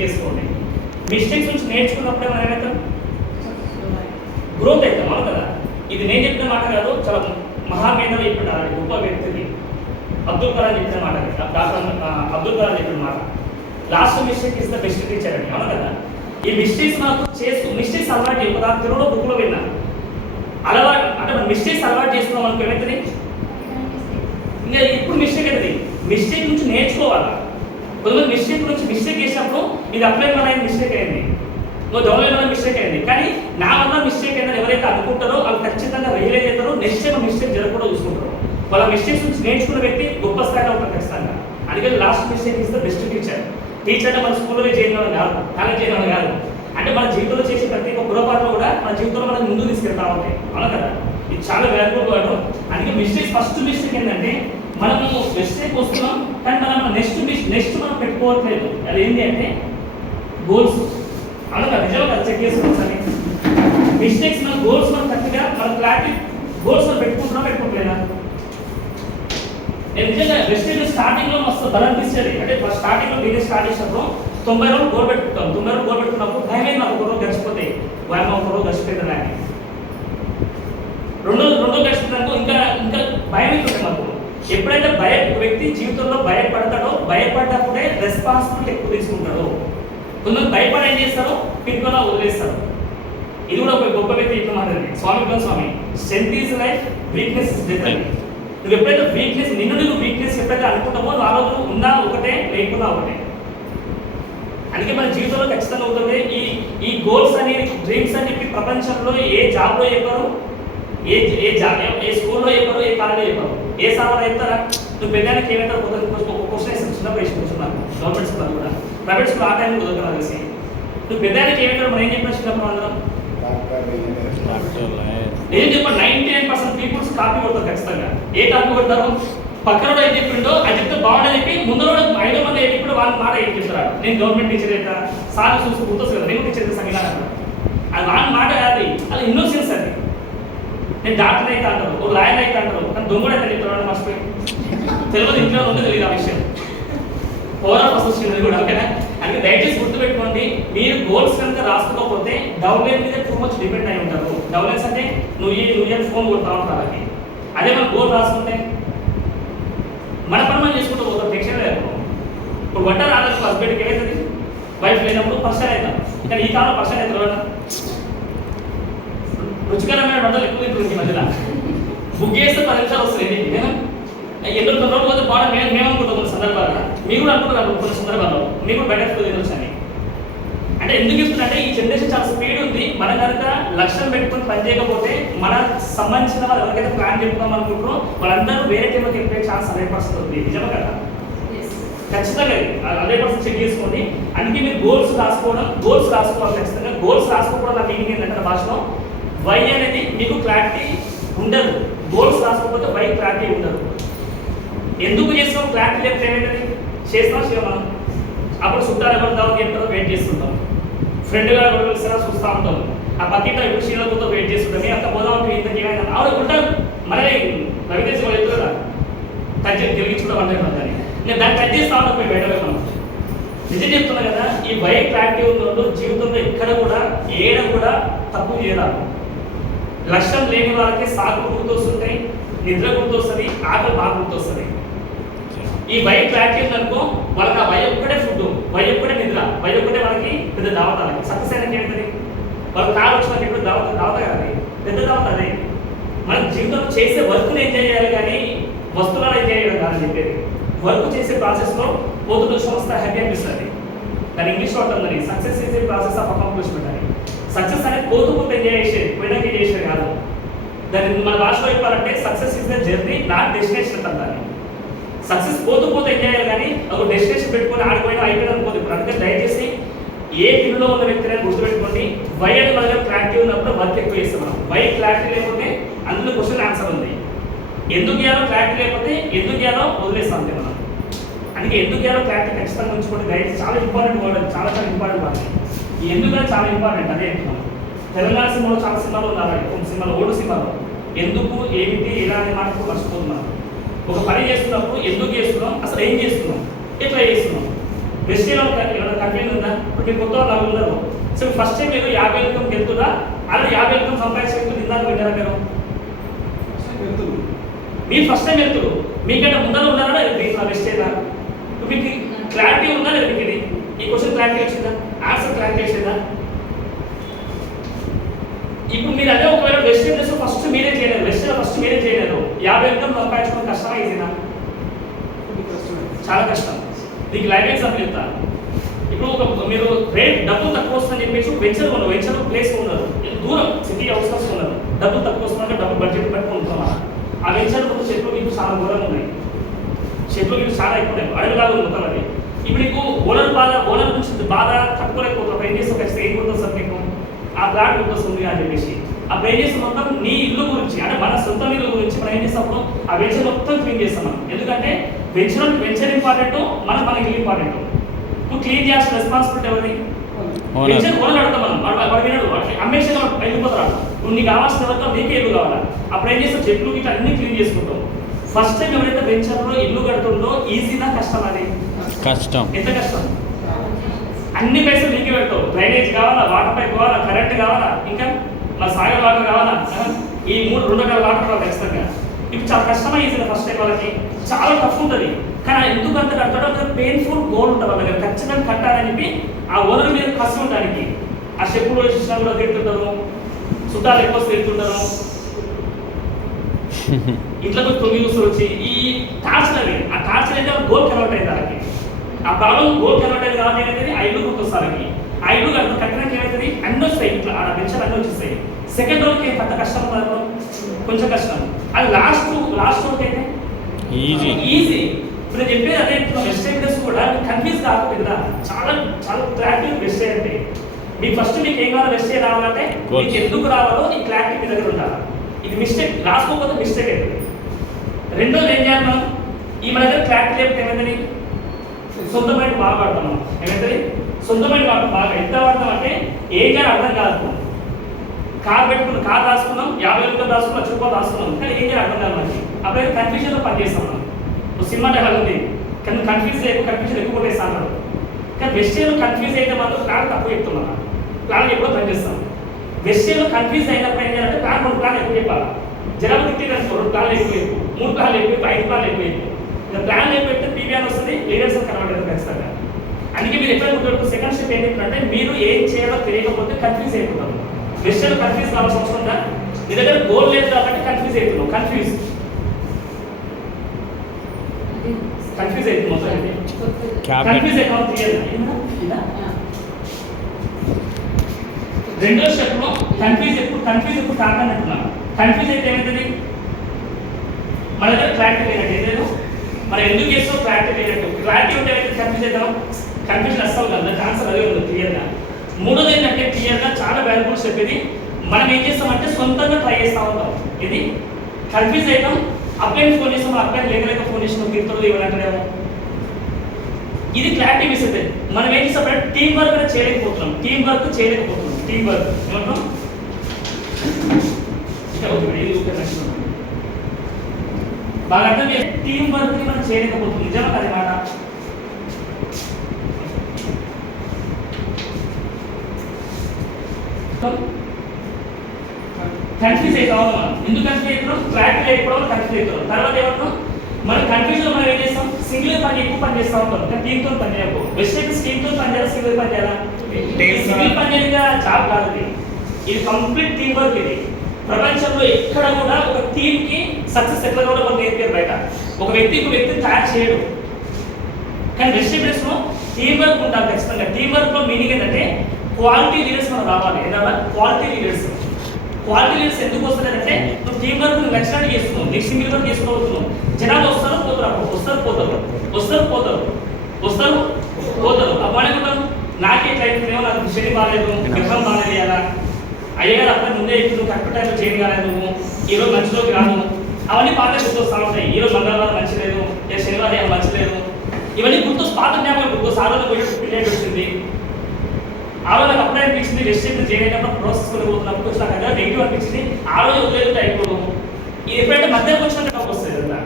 చేసుకోండి. మిస్టేక్స్ నుంచి నేర్చుకున్నప్పుడే మనం ఏమవుతాం, గ్రోత్ అవుతాం. అవును కదా. ఇది నేను చెప్పిన మాట కాదు, చాలా మహామేధావి చెప్పిన గొప్ప వ్యక్తికి అబ్దుల్ కలాం చెప్పిన మాట, డాక్టర్ అబ్దుల్ కలాం చెప్పిన మాట, last mistake is the best teacher అని. అవును కదా. ఈ మిస్టేక్స్ మనకు మిస్టేక్స్ అలవాటు చెప్పదా తెలుగులో బుక్లో విన్నా. అలవాటు అంటే మనం మిస్టేక్స్ అలవాటు చేసుకున్నాం మనకు ఏమవుతుంది, ఇంకా ఇప్పుడు మిస్టేక్ అవుతుంది. మిస్టేక్ నుంచి నేర్చుకోవాలి. కొంతమంది మిస్టేక్ చేసినప్పుడు ఇది అప్లై మన మిస్టేక్ అయింది, డౌన్లైన్ వల్ల మిస్టేక్ అయింది, కానీ నా వల్ల మిస్టేక్ అయిందని ఎవరైతే అనుకుంటారో వాళ్ళు ఖచ్చితంగా రియలైజ్ అవుతారో, నెక్స్ట్ టైం మిస్టేక్ జరగకుండా చూసుకుంటారు. వాళ్ళ మిస్టేక్స్ నుంచి నేర్చుకున్న వ్యక్తి గొప్ప స్థాయిలో ఉంటారు ఖచ్చితంగా. అందుకని last mistake is the best teacher. Teacher అంటే మన స్కూల్లో చేయడం కాదు, కాలేజ్ చేయడం కాదు, అంటే మన జీవితంలో చేసే ప్రతి ఒక్క పొరపాట్లు కూడా మన జీవితంలో మనం ముందుకు తీసుకెళ్తా ఉంటాయి. అవునా కదా. ఇది చాలా వాల్యుబుల్ వర్డ్. అందుకే మిస్టేక్, ఫస్ట్ మిస్టేక్ ఏంటంటే మనము మిస్టేక్ వస్తున్నాం కానీ మనం నెక్స్ట్ మనం పెట్టుకోవట్లేదు. అది ఏంటి అంటే గోల్స్. అవునా, నిజంగా చెక్ చేసుకోవాలి సార్. మిస్టేక్స్ మన గోల్స్ మనం కరెక్ట్గా మన క్లారిటీ గోల్స్ మనం పెట్టుకుంటున్నా. నేను నిజంగా వెస్టేజ్ స్టార్టింగ్లో మస్తు బలం అనిపిస్తుంది. అంటే స్టార్టింగ్లో బిజినెస్ స్టార్ట్ చేసినప్పుడు 90 రోజులు గోల్ పెట్టుకుంటాం. 90 రోజులు గోల్ పెట్టుకున్నప్పుడు భయమే, నాకు ఒక రోజు గడిచిపోతాయి, ఒక రోజు గడిచిపోయింది అని. రెండు రోజులు గడిచిపోయినాక ఇంకా భయం అవుతుంది మాకు. ఎప్పుడైతే ఒక వ్యక్తి జీవితంలో భయపడతాడో, భయపడ్డప్పుడే రెస్పాన్సిబిలిటీ ఎక్కువ తీసుకుంటాడు. కొంతమంది భయపడి ఏం చేస్తారో పిలుపులా వదిలేస్తారు. ఇది కూడా ఒక గొప్ప వ్యక్తి ఇట్లా మాట్లాడండి, Swami strength is life, weakness is death అని. నువ్వు ఎప్పుడైతే వీక్నెస్ నువ్వు వీక్నెస్ ఎప్పుడైతే అనుకుంటామో ఆ రోజు ఉన్నా ఒకటే, లేకుండా ఒకటే. అందుకే మన జీవితంలో ఖచ్చితంగా అవుతుంది. ఈ గోల్స్ అనేది, డ్రీమ్స్ అని చెప్పి ప్రపంచంలో ఏ జాబ్లో చెప్పరు, ఏ స్కూల్లో చెప్పరు, ఏ కాలేజీలో చెప్పరు. ఏ సామాన్ చెప్తారా, నువ్వు పెద్దానికి ఏమైతారు, ఒక క్వశ్చన్ వేస్తారు చిన్నప్పుడు వేసుకుంటున్నాను. గవర్నమెంట్ స్కూల్ కూడా, ప్రైవేట్ స్కూల్ ఆ టైం కుదరదు తెలిసి. నువ్వు పెద్దానికి ఏమైతారు, మనం ఏం చెప్పిన చిన్నప్పుడు అందరం ఏం చెప్పండి. 99% పీపుల్స్ కాపీ కొడతారు ఖచ్చితంగా. ఏ కాపీ కొడతారు, పక్కన ఏం చెప్పిండో అది చెప్తే బాగుండని చెప్పి ముందు 5 మంది ఏం చెప్పి వాళ్ళ మాట ఏం చెప్తారు. నేను గవర్నమెంట్ టీచర్ అయితే సార్ చూసి గుర్తొస్తుంది కదా, నేను టీచర్ సంగీతం అది వాళ్ళ మాట కాదు, అది ఇన్నోసెన్స్. అది నేను డాక్టర్ అయితే అంటారు, ఒక లాయర్ అయితే అంటారు, కానీ దొంగడు అయితే చెప్తారు మర్చిపోయి తెలియదు, ఇంట్లో ఉంటే తెలియదు ఆ విషయం. ఓవరాల్ అసోసియేషన్ కూడా ఓకేనా. అందుకే దయచేసి గుర్తుపెట్టుకోండి, మీరు గోల్స్ కనుక రాసుకోకపోతే డౌన్లైన్ మీద టూ మచ్ డిపెండ్ అయి ఉంటారు. డౌన్లైన్స్ అంటే నువ్వు ఫోన్ కొడతా ఉంటారు. అది అదే మనం గోల్ రాసుకుంటే మన పని మనం చేసుకుంటూ పోతాం, టెన్షన్ లేదు. ఇప్పుడు వంట రాలేదు హస్బెండ్కి ఏమవుతుంది, వైఫ్ లేనప్పుడు పర్సన్ అవుతాం, కానీ ఈ కాలంలో పర్సన్ అవుతారు కదా. రుచికరమైన వంటలు ఎక్కువ తింటుంది ఈ మధ్యలో. బుక్ చేస్తే 10 నిమిషాలు వస్తుంది. ఎందుకు రోజు పోతే బాగా మేము అనుకుంటాం కొన్ని సందర్భాల్లో, మీరు కూడా అనుకుంటారు కొన్ని సందర్భాల్లో, మీరు కూడా బయట తినొచ్చు అని. అంటే ఎందుకు ఇస్తుందంటే ఈ జనరేషన్ చాలా స్పీడ్ ఉంది. మన కనుక లక్ష్యం పెట్టుకుని పని చేయకపోతే మన సంబంధించిన వాళ్ళు ఎవరికైతే ప్లాన్ చెప్తాం అనుకుంటారో వాళ్ళందరూ వేరే టైంలోకి వెళ్ళిపోయే ఛాన్స్ 100% ఉంది. నిజమే కదా. ఖచ్చితంగా 100% చెక్ చేసుకోండి. అందుకే మీరు గోల్స్ రాసుకోవాలి ఖచ్చితంగా. గోల్స్ రాసుకోవడం నా మీనింగ్ ఏంటంటే భాషలో వై అనేది మీకు క్లారిటీ ఉండదు. గోల్స్ రాసుకోకపోతే వై క్లారిటీ ఉండదు. ఎందుకు చేస్తాం క్లారిటీ లేకపోతే ఏమైతుంది, చేస్తాం మనం. అప్పుడు చుట్టాలు ఎవరు దావా చెప్తారో వెయిట్ చేస్తుంటాం, ఫ్రెండ్ గారు ఎవరు పిలుస్తారో చూస్తూ ఉంటాం, ఆ పక్కింట్లో ఎప్పుడు శీలతో వెయిట్ చేస్తుంటాం. మేము అంత పోదాం ఇంత ఏమైనా ఆవిడ ఉంటాం. మళ్ళీ రవిదేశ్ వాళ్ళు చెప్తారు కదా టచ్ గెలిగించుకోవడం అంటే కానీ నేను దాన్ని టచ్ చేస్తా ఉంటాం. మేము బయట మనం నిజం చెప్తున్నా కదా. ఈ వై క్లారిటీ ఉన్నప్పుడు జీవితంలో ఎక్కడ కూడా కూడా తప్పు చేయరాదు. లక్ష్యం లేని వాళ్ళకి సాగు గుర్తొస్తుంటాయి, నిద్ర గుర్తొస్తుంది, ఆకలి బాగా గుర్తొస్తుంది. ఈ వై క్లారిటీ ఉందనుకో వాళ్ళకి ఆ వై ఒక్కటే ఫుడ్, వై ఒక్కటే నిద్ర, వై ఒక్కటే వాళ్ళకి పెద్ద దావతాలకి. సక్సెస్ అయినకి ఏంటది, వాళ్ళు కారు వచ్చినకి ఎప్పుడు దావత కదా, పెద్ద దావత అదే. మనం జీవితంలో చేసే వర్క్ని ఎంజాయ్ చేయాలి కానీ వస్తువులను ఎంజాయ్ చేయడం కాదని చెప్పేది. వర్క్ చేసే ప్రాసెస్లో పోతున్న సంస్థ హ్యాపీ అనిపిస్తుంది. కానీ ఇంగ్లీష్లో ఉంటుంది success is a process of accomplishment అని. సక్సెస్ అనేది పోతూ ఎంజాయ్ చేసేది, పోయినాక ఎంజాయ్ చేసేది కాదు. దాన్ని మన భాషలో చెప్పాలంటే success is the journey not destination అంటారు. సక్సెస్ పోతూ ఎంజాయ్ చేయాలి కానీ ఒక డెస్టినేషన్ పెట్టుకొని ఆడిపోయినా అయిపోయినా అనుకోదు. ఇప్పుడు అందుకే దయచేసి ఏ ఫీల్డ్లో ఉన్న వ్యక్తిని గుర్తుపెట్టుకోండి, వై అని మన దగ్గర క్లారిటీ ఉన్నప్పుడు వర్క్ ఎక్కువ చేస్తాం మనం. వై క్లారిటీ లేకపోతే అందులో క్వశ్చన్ ఆన్సర్ ఉంది. ఎందుకు చేయాలో క్లారిటీ లేకపోతే ఎందుకు చేయాలో వదిలేస్తాం అంతే మనం. అందుకే ఎందుకు చేయాలో క్లారిటీ ఖచ్చితంగా ఉంచుకోండి. దయచేసి చాలా ఇంపార్టెంట్ వర్డ్, చాలా ఇంపార్టెంట్ వర్డ్. ఎందుకు చాలా ఇంపార్టెంట్ అదే మనం తెలంగాణ సినిమాలో చాలా సినిమాలు ఉన్నారు. ఒక సినిమాలో ఓల్డ్ సినిమాలో ఎందుకు ఏమిటి ఇలాంటి మాటలు మర్చిపోతున్నాం. ఒక పని చేస్తున్నప్పుడు ఎందుకు చేస్తున్నాం, అసలు ఏం చేస్తున్నాం, ఎట్లా చేస్తున్నాం, బెస్ట్ ఏమైనా కన్ఫ్యూజన్ ఉందా, ఇప్పుడు మీరు కొత్త వాళ్ళు ఉన్నారు. సో ఫస్ట్ టైం మీరు 50 ఇన్కమ్ వెళ్తున్నా అలా 50 ఇన్కమ్ సంపాదించే ఇందాక విన్నారా మీరు ఫస్ట్ టైం వెళ్తున్నారు. మీకంటే ముందర ఉన్నారా దీంట్లో బెస్ట్ అయినా మీకు క్లారిటీ ఉందా లేదా? మీకు ఇది ఈ క్వశ్చన్ క్లారిటీ వచ్చిందా? ఆన్సర్ క్లారిటీ వచ్చిందా? ఇప్పుడు మీరు అదే ఒకవేళ వెస్ట్ ఫస్ట్ మీరే చేయలేరు, వెస్ట్ ఫస్ట్ మీరే చేయలేరు, 50 ఇన్కమ్ సంపాదించడం కష్టమా ఈజీనా? చాలా కష్టం. దీనికి లైవ్ ఎగ్జాంపుల్ చెప్తాను. ఇప్పుడు ఒక మీరు రేట్ డబ్బులు తక్కువ వస్తుందని చెప్పేసి వెంచర్ ఉన్నారు, వెంచర్ ప్లేస్ ఉన్నారు, దూరం సిటీ అవుట్స్కట్స్ ఉన్నారు, డబ్బులు తక్కువ వస్తుందంటే డబ్బు బడ్జెట్ బట్టి ఉంటున్నాం. ఆ వెంచర్ ముందు చెట్లు మీకు చాలా దూరంగా ఉన్నాయి, చెట్లు మీకు చాలా ఎక్కువ ఉన్నాయి, అడవిలాగా మొత్తం అది. ఇప్పుడు నీకు ఓనర్ నుంచి బాధ తక్కువలేకపోతున్నాం. ఏం చేస్తాం ఖచ్చితంగా ఏం గుర్తుంది సార్ మీకు ఆ ప్లాట్ గుర్తొస్తుంది అని చెప్పేసి అప్పుడు ఏం చేస్తాం మొత్తం నీ ఇల్లు గురించి అంటే మన సొంత ఇల్లు గురించి మనం ఏం చేస్తాం ఆ వెంచర్ మొత్తం క్లీన్ చేస్తాం మనం. ఎందుకంటే వెంచర్ ఇంపార్టెంట్, మన ఇల్లు ఇంపార్టెంట్. నువ్వు క్లీన్ చేయాల్సిన రెస్పాన్సిబిలిటీ ఎవరిది? వెంచర్ ఓనర్ అడతాం మనం, వాడు వినడు, అమ్మేసి వెళ్ళిపోతాడు. నువ్వు నీకు కావాల్సిన వరకు నీకే ఇల్లు కావాలా. అప్పుడు ఏం చేస్తావు చెట్లు గిట్ల అన్ని క్లీన్ చేసుకుంటావు. ఫస్ట్ టైం ఎవరైతే వెంచర్లో ఇల్లు కడుతుందో ఈజీనా కష్టం? అది కష్టం. ఎంత కష్టం? అన్ని పైసలు నీకే పెడతావు. డ్రైనేజ్ కావాలా, వాటర్ పైప్ కావాలా, కరెంట్ కావాలా, ఇంకా మా సాగర్ వాటర్ కావాలా, ఈ 2 రకాల వాటర్ కావాలి ఖచ్చితంగా. ఇప్పుడు చాలా కష్టమా ఈజీగా? ఫస్ట్ టైం వాళ్ళకి చాలా టఫ్ ఉంటుంది. కానీ ఎందుకు అంత కడతాడో అక్కడ పెయిన్ఫుల్ గోల్ ఉంటుంది వాళ్ళ దగ్గర, ఖచ్చితంగా కట్టాలని చెప్పి ఆ ఓనర్ మీద కష్టం ఉండడానికి. ఆ చెప్పులు వేసినా కూడా తిడుతుంటారు, చుట్టాలు ఎక్కువ తిడుతుంటారు, ఇంట్లో తొమ్మిది చూస్తూ వచ్చి ఈ టార్చర్ అవి ఆ టార్చర్ అయితే గోల్ కన్వర్ట్ అయింది వాళ్ళకి. ఆ ప్రాబ్లం గోల్ కన్వర్ట్ అయింది కాబట్టి ఏమైతుంది ఆ ఇల్లు గుర్తొస్తానికి. ఆ ఇల్లు కట్టడానికి ఏమవుతుంది అన్నీ వస్తాయి, ఇట్లా ఆ పెన్షన్ అన్నీ వచ్చేస్తాయి. సెకండ్ రోజుకి పెద్ద కష్టం ఉండదు, కొంచెం కష్టం. అది లాస్ట్ రోజుకి అయితే ఈజీ. ఇప్పుడు నేను చెప్పేది అదే, బెస్ట్ ఎవిడెన్స్ కూడా కన్ఫ్యూజ్ కాకపోతే కదా, చాలా చాలా క్లారిటీ బెస్ట్ అంటే మీకు ఫస్ట్ మీకు ఏం కావాలో బెస్ట్ రావాలంటే మీకు ఎందుకు రావాలో ఈ క్లారిటీ మీ దగ్గర ఉండాలి. ఇది మిస్టేక్ రాసుకోకపోతే మిస్టేక్ అవుతుంది. రెండోది ఏం చేయాలి మనం ఈ మన దగ్గర క్లారిటీ లేకపోతే ఏమైందని సొంతమైన బాగా వాడతాం మనం. ఏమైతుంది సొంతమైన వాడతాం బాగా ఎంత వాడతాం అంటే ఏం కానీ అర్థం కాదు. కార్ పెట్టుకున్నాం, కార్ రాసుకున్నాం, 50 రూపాయలు రాసుకున్నాం, 10 రూపాయలు రాసుకున్నాం, కానీ ఏం చేయాలి అర్థం కాదు మనకి. అప్పుడైతే కన్ఫ్యూజన్లో పనిచేస్తాం మనం. సినిమా డైలాగ్ ఉంది, కానీ కన్ఫ్యూజన్ ఎక్కువ కొట్టేస్తా అంటారు. కానీ వెస్టేజ్లో కన్ఫ్యూజ్ అయితే మాత్రం ప్లాన్ తక్కువ చెప్తున్నాం, ప్లాన్ ఎక్కువ పనిచేస్తాం. వెస్టేజ్లో కన్ఫ్యూజ్ అయినప్పుడు ఏం చేయాలంటే ప్లాన్ 2 ప్లాన్ ఎక్కువ చెప్పాలి. జనాలు తిట్టిరనుకో 2 ప్లాన్లు ఎక్కువ 3 ప్లాన్లు ఎక్కువ 5 ప్లాన్లు ఎక్కువ ఇంకా ప్లాన్లు ఎక్కువ పెడితే పీవీఆర్ వస్తుంది, లీడర్స్ కనబడదు ఖచ్చితంగా. అందుకే మీరు ఎప్పుడైనా గుర్తుపెట్టుకో సెకండ్ స్టెప్ ఏంటంటే మీరు ఏం చేయాలో తెలియకపోతే కన్ఫ్యూజ్ అయిపోతారు. వెస్టేజ్లో కన్ఫ్యూజ్ కావాల్సిన అవసరం ఉందా? నీ దగ్గర గోల్ లేదు కాబట్టి కన్ఫ్యూజ్ అవుతున్నావు. కన్ఫ్యూజ్ అవుతుంది మొత్తం. కన్ఫ్యూజ్ అయిపోవడం క్లియర్. రెండో స్టెప్ లో కన్ఫ్యూజ్ ఎప్పుడు కాకనంటున్నాను. కన్ఫ్యూజ్ అయితే ఏమవుతుంది మన దగ్గర క్లారిటీ లేనట్టు. ఏదేదో మనం ఎందుకు చేస్తాం క్లారిటీ లేనట్టు. క్లారిటీ ఉంటే అయితే కన్ఫ్యూజ్ అవుతాం. కన్ఫ్యూజన్ అస్సలు కాదు, దానికి ఆన్సర్ అదే ఉంది క్లియర్గా. మూడోది ఏంటంటే క్లియర్గా చాలా వాల్యుబుల్ స్టెప్ ఇది. మనం ఏం చేస్తామంటే సొంతంగా ట్రై చేస్తూ ఉంటాం. ఇది కన్ఫ్యూజ్ అవుతాం, అబ్బాయిని ఫోన్ చేస్తాం, అబ్బాయిని లేక ఫోన్ చేస్తాం, తిరుగుతుంది ఇవ్వాలంటారేమో. ఇది క్లారిటీ మిస్ అవుతుంది. మనం ఏం చేస్తామంటే టీం వర్క్ చేయలేకపోతున్నాం. టీం వర్క్ ఏమంటాం బాగా అర్థం చేస్తే టీం వర్క్ ని మనం చేయలేకపోతుంది. నిజమా అది మాట? కన్ఫ్యూజ్ అవుతాం మనం. ఎందుకు కన్ఫ్యూజ్ అవుతున్నాం? క్లారిటీ లేకపోవడం కన్ఫ్యూజ్ అవుతాం. తర్వాత ఏమంటాం మనం కన్ఫ్యూజన్ మనం ఏం చేస్తాం సింగిల్ పని ఎక్కువ పని చేస్తూ ఉంటాం, కానీ టీంతో పని చేయకు. వెస్టేజ్ టీంతో పని చేయాలి, సింగిల్ పని చేయాలా? సింగిల్ పని చేయగా జాబ్ కాదు ఇది కంప్లీట్ టీం వర్క్. ఇది ప్రపంచంలో ఎక్కడ కూడా ఒక టీంకి సక్సెస్ ఎట్లా కూడా వాళ్ళు నేర్పారు బయట. ఒక వ్యక్తిని తయారు చేయడు, కానీ వెస్టేజ్ లో టీం వర్క్ ఉంటారు ఖచ్చితంగా. టీం వర్క్ లో మీనింగ్ ఏంటంటే క్వాలిటీ లీడర్స్ మనం రావాలి. ఏదన్నా క్వాలిటీ లీడర్స్ ఎందుకు వస్తుందంటే నువ్వు టీం వర్క్ నచ్చినట్టు చేస్తున్నావు, నీకు సింగిల్ వర్క్ చేసుకోబోతున్నావు. జనాలు వస్తారు పోతారు. అప్పుడు అనుకుంటాం నాకే ఇట్లా అయిపోయినావు, నాకు శని బాగాలేదు, గర్భం బాగాలేదు అలా అయ్యగారు అప్పుడు ముందే ఇప్పుడు కరెక్ట్ టైంలో చేయడం కాలేదు, నువ్వు ఈరోజు మంచిలోకి రాను, అవన్నీ పాత గుర్తొస్తా ఉంటాయి. ఈరోజు మంగళవారం మంచి లేదు, శనివారం మంచి లేదు, ఇవన్నీ పాత జ్ఞాపకాలు గుర్తొస్తా. ఆ రోజు పిల్లలు వచ్చింది, ఆ రోజు నాకు అప్పుడే అనిపించింది వెస్టేజ్ చేయడం ప్రాసెస్ పోతున్నప్పుడు కొంచెం నాకు అదే నెగిటివ్ అనిపించింది. ఆ రోజు వదిలేదు అయిపోవడం. ఇది ఎప్పుడైతే మధ్యలోకి వచ్చినట్టు నాకు వస్తుంది కదా.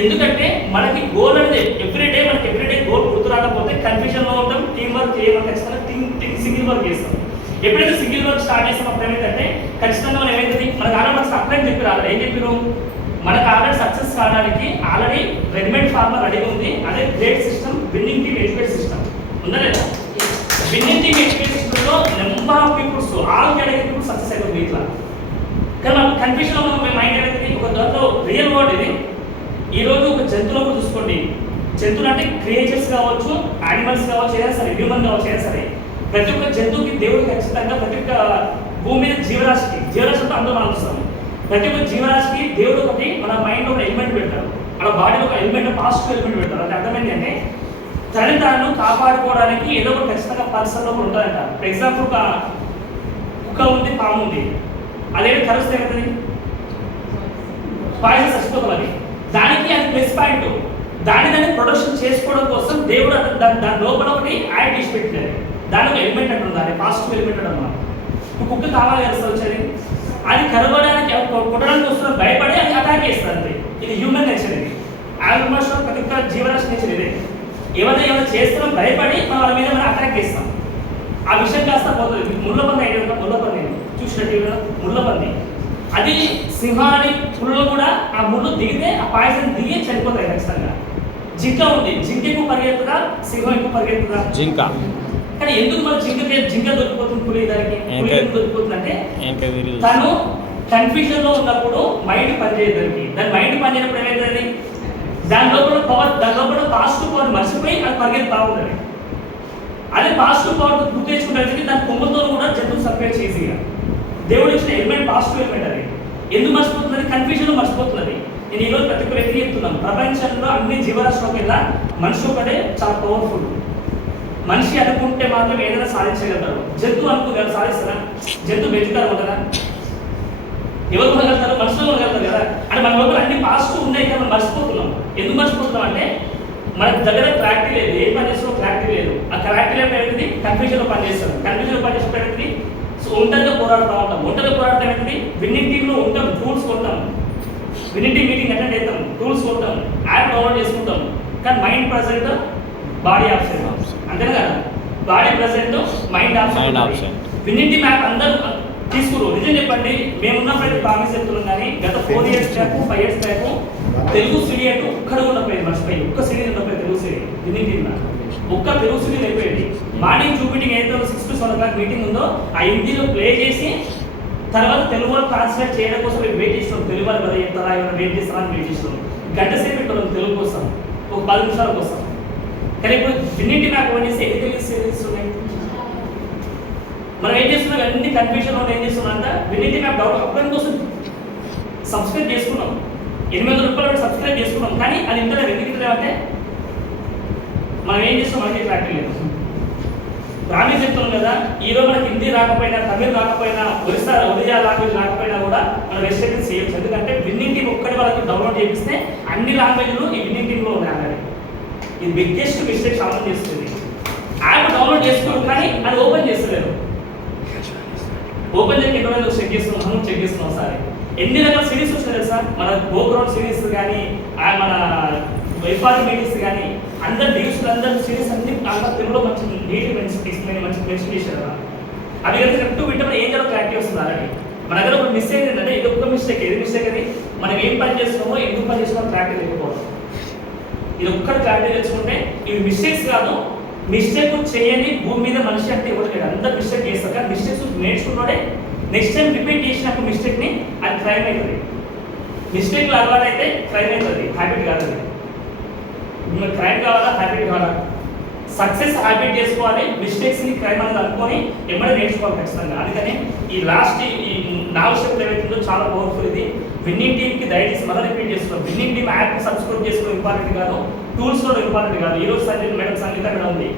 ఎందుకంటే మనకి గోల్ అనేది ఎవ్రీడే గోల్ గుర్తు రాకపోతే కన్ఫ్యూజన్లో ఉంటాం, టీం వర్క్ మనం ఖచ్చితంగా సింగిల్ వర్క్ చేస్తాం. ఎప్పుడైతే సింగిల్ వర్క్ స్టార్ట్ చేస్తాం అప్పుడు ఏమైందంటే ఖచ్చితంగా మనం ఏమైతుంది మనకు ఆల్రెడీ మనకు సప్లై చెప్పి రాలేదు. ఏం చెప్పారు మనకు ఆల్రెడీ సక్సెస్ కావడానికి ఆల్రెడీ రెడీమేడ్ ఫార్ములా రెడీగా ఉంది. అదే great system winning team educate system ఉందా లేదా? విన్నింగ్ టీమ్ ఎడ్యుకేట్ సిస్టంలో number of peoples all category people success అయిపోతుంది ఇట్లా. కానీ మనకు కన్ఫ్యూజన్ ఉన్న మైండ్ అనేది ఒక దాంట్లో రియల్ వర్డ్ ఇది. ఈరోజు ఒక జంతువులకు చూసుకోండి, జంతువులు అంటే క్రియేచర్స్ కావచ్చు, యానిమల్స్ కావచ్చు, ఏదైనా సరే హ్యూమన్ కావచ్చు, ఏదైనా సరే ప్రతి ఒక్క జంతువుకి దేవుడు ఖచ్చితంగా ప్రతి ఒక్క భూమి మీద జీవరాశికి అంటే అందరూ మనం చూస్తాం. ప్రతి ఒక్క జీవరాశికి దేవుడు ఒకటి మన మైండ్లో ఒక ఎలిమెంట్ పెడతారు, మన బాడీలో ఒక ఎలిమెంట్ పాజిటివ్ ఎలిమెంట్ పెడతారు. అంటే అర్థమైంది అంటే తనని తాను కాపాడుకోవడానికి ఏదో ఒక ఖచ్చితంగా పర్సన్లో కూడా ఉంటుందంట. ఫర్ ఎగ్జాంపుల్ ఒక కుక్క ఉంది, పాము ఉంది, అదేమి కరుస్తే కదా పాయిజన్ చచ్చిపోతుంది. అది దానికి అది ప్లస్ పాయింట్, దాన్ని ప్రొడక్షన్ చేసుకోవడం కోసం దేవుడు దాని లోపల ఒకటి యాడ్ చేసి పెట్టారు. దాని ఒక ఎలిమెంట్ అంటుంది, దాని పాజిటివ్ ఎలిమెంట్ అన్నమాట. కుక్క కావాలి కదా వచ్చేది, అది కరవడానికి కొట్టడానికి వస్తున్న భయపడి అది అటాక్ చేస్తుంది. ఇది హ్యూమన్ నేచర్, ఇది ఆల్మోస్ట్ ప్రతి ఒక్క జీవరాశి నేచర్ ఇదే. ఏమైనా చేస్తున్నాం భయపడి మనం వాళ్ళ మీద మనం అటాక్ చేస్తాం. ఆ విషయం కాస్త పోతుంది. ముళ్ళపంది ఐడియా, ముళ్ళపంది చూసినట్టు ముళ్ళపంది అది సింహాన్ని పుల్లో కూడా ఆ ముళ్ళు దిగితే ఆ పాయిజన్ దిగి చనిపోతాయి ఖచ్చితంగా. జింక ఉంది, జింక ఎక్కువ పరిగెత్తుదా, సింహం ఎక్కువ పరిగెత్తుదా? జింక. కానీ ఎందుకు మన జింక దొరికిపోతుంది, పులి దానికి పులి ఎందుకు దొరికిపోతుంది అంటే తను కన్ఫ్యూజన్ లో ఉన్నప్పుడు మైండ్ పనిచేయదు. దాని మైండ్ పనిచేయనప్పుడు ఏమైతుంది, దాని లోపల పవర్, దాని లోపల పాజిటివ్ పవర్ మర్చిపోయి అది పరిగెత్తుతా ఉంటుంది. అదే పాజిటివ్ పవర్ గుర్తు తెచ్చుకుంటే దాని కొమ్ముతో కూడా జంతువు సపరేట్ ఈజీగా. దేవుడు ఇచ్చిన ఎలిమెంట్ పాజిటివ్ ఎలిమెంట్. అది ఎందుకు మర్చిపోతున్నది, కన్ఫ్యూజన్ మర్చిపోతున్నది. నేను ఈరోజు ప్రతి ఒక్క వ్యక్తి చెప్తున్నాను, ప్రపంచంలో అన్ని జీవరాశులకెల్లా మనిషి ఒకటే చాలా పవర్ఫుల్. మనిషి అనుకుంటే మాత్రం ఏదైనా సాధించగలుగుతారు. జంతువు అనుకుంటే సాధిస్తారా? జంతువు వెతుకారు ఉంటుందా? ఎవరు ఉండగలుగుతారు? మనుషులు ఉండగలుగుతారు కదా. అంటే మన లోపల అన్ని పాజిటివ్ ఉన్నాయి కదా, మనం మర్చిపోతున్నాం. ఎందుకు మర్చిపోతున్నాం అంటే మన దగ్గర క్లారిటీ లేదు, ఏ పని చేస్తున్నా క్లారిటీ లేదు. ఆ క్లారిటీ లేకపోతే కన్ఫ్యూజన్లో పనిచేస్తారు. కన్ఫ్యూజన్లో పనిచేసేటప్పుడు సో ఒంటరిగా పోరాడుతూ ఉంటాం. ఒంటరిగా పోరాడటం ఏంటి, విన్నింగ్ టీంలో ఉంటాం, టూల్స్ కొంటాం, విన్నింగ్ టీం మీటింగ్ అటెండ్ అవుతాం, టూల్స్ కొంటాం, యాప్ డౌన్లోడ్ చేసుకుంటాం. కానీ మైండ్ ప్రెసెంట్, బాడీ ఆప్షన్. అంతేనా కదా? Body present, mind option. Winning team app అందరూ తీసుకురు. నిజం చెప్పండి, మేమున్నప్పుడు ప్రామిస్ చెప్తున్నాం. కానీ గత 4 years back, 5 years back Telugu CD అంటే ఒక్కడ ఉండకపోయింది. మర్చిపోయి ఒక్క సిడీ ఉండకపోయింది తెలుగు సిడీ. విన్నింగ్ టీం ఒక్క తెలుగు సిడీ అయిపోయింది. మార్నింగ్ జూ మీటింగ్ అయితే 6 to 7 o'clock మీటింగ్ ఉందో ఆ హిందీలో ప్లే చేసి తర్వాత తెలుగు వాళ్ళు ట్రాన్స్లేట్ చేయడం కోసం మేము వెయిట్ చేస్తున్నాం. తెలుగు వాళ్ళు కదా చెప్తారా, ఏమైనా వెయిట్ చేస్తారా అని వెయిట్ చేస్తున్నాం. గంట సేపు పెట్టుకున్నాం తెలుగు కోసం, ఒక 10 నిమిషాల కోసం. కానీ ఇప్పుడు విన్నింగ్ మ్యాప్ ఓపెన్ చేసి ఎన్ని తెలుగు సిరీస్ ఉన్నాయి. మనం ఏం చేస్తున్నాం, అన్ని కన్ఫ్యూజన్ ఏం చేస్తున్నాం అంటే విన్నింగ్ మ్యాప్ డౌట్ అప్పటి కోసం సబ్స్క్రైబ్ చేసుకున్నాం. 800 రూపాయలు సబ్స్క్రైబ్ చేసుకున్నాం. కానీ అది ఇంత ఎందుకు అంటే మనం ఏం చేస్తాం, మనకి క్లారిటీ లేదు. ప్రామిస్ చెప్తున్నాం కదా, ఈరోజు మనకి హిందీ రాకపోయినా, తమిళ్ రాకపోయినా, ఒడియా లాంగ్వేజ్ రాకపోయినా కూడా మనం రెస్ట్రిక్షన్స్ చేయొచ్చు. ఎందుకంటే విన్నింగ్ టీమ్ ఒక్కటి వాళ్ళకి డౌన్లోడ్ చేపిస్తే అన్ని లాంగ్వేజ్లు ఈ విన్నింగ్ టీంలో ఉన్నాయి. ఇది బిగ్గెస్ట్ మిస్టేక్ సాల్వ్ చేస్తుంది. యాప్ డౌన్లోడ్ చేసుకోవడం కానీ అది ఓపెన్ చేస్తలేదు. ఓపెన్ చేసి ఎక్కడైనా చెక్ చేస్తున్నాం, మనం చెక్ చేస్తున్నాం. ఒకసారి ఎన్ని రకాల సిరీస్ వచ్చినాయి తెలుసా? మన గోగ్రౌండ్ సిరీస్ కానీ, మన వైఫాల్ మీటింగ్స్ కానీ, అందరు న్యూస్ అందరు సిరీస్ అన్ని అందరూ తెలుగులో మంచి నీట్ మంచి మెన్షన్ చేశారు కదా. అవి కనుక కరెక్ట్ వింటే ఏం జరగదు, క్లారిటీ వస్తుంది. అలాగే మన దగ్గర ఒక మిస్టేక్ ఏంటంటే ఇది ఒక్క మిస్టేక్. ఏది మిస్టేక్ అది, మనం ఏం పని చేస్తున్నామో, ఎందుకు పని చేస్తున్నామో క్లారిటీ లేకపోవడం. ఇది ఒక్కటి క్లారిటీ తెచ్చుకుంటే ఇవి మిస్టేక్స్ కాదు. మిస్టేక్ చేయని భూమి మీద మనిషి అంటే ఎవరు లేదు, అందరు మిస్టేక్ చేస్తారు. కానీ మిస్టేక్స్ నేర్చుకున్నాడే నెక్స్ట్ టైం రిపీట్ చేసినప్పుడు మిస్టేక్ని అది క్రైమ్ అవుతుంది. మిస్టేక్లు అలవాటు అయితే క్రైమ్ అవుతుంది, హ్యాబిట్ కాదు. మీకు క్రైమ్ కావాలా, హ్యాబిట్ కావాలా? సక్సెస్ హ్యాబిట్ చేసుకోవాలి, మిస్టేక్స్ని క్రైమ్ అనేది అనుకొని ఎమ్మడే నేర్చుకోవాలి ఖచ్చితంగా. అందుకని ఈ లాస్ట్ ఈ 4 స్టెప్లు ఏవైతుందో చాలా పవర్ఫుల్. ఇది విన్నింగ్ టీమ్కి దయచేసి మళ్ళీ రిపీట్ చేస్తున్నాం. విన్నింగ్ టీమ్ యాప్ సబ్స్క్రైబ్ చేసుకోవడం ఇంపార్టెంట్ కాదు, టూల్స్ కూడా ఇంపార్టెంట్ కాదు. ఈరోజు సంగీత మేడం ఉంది,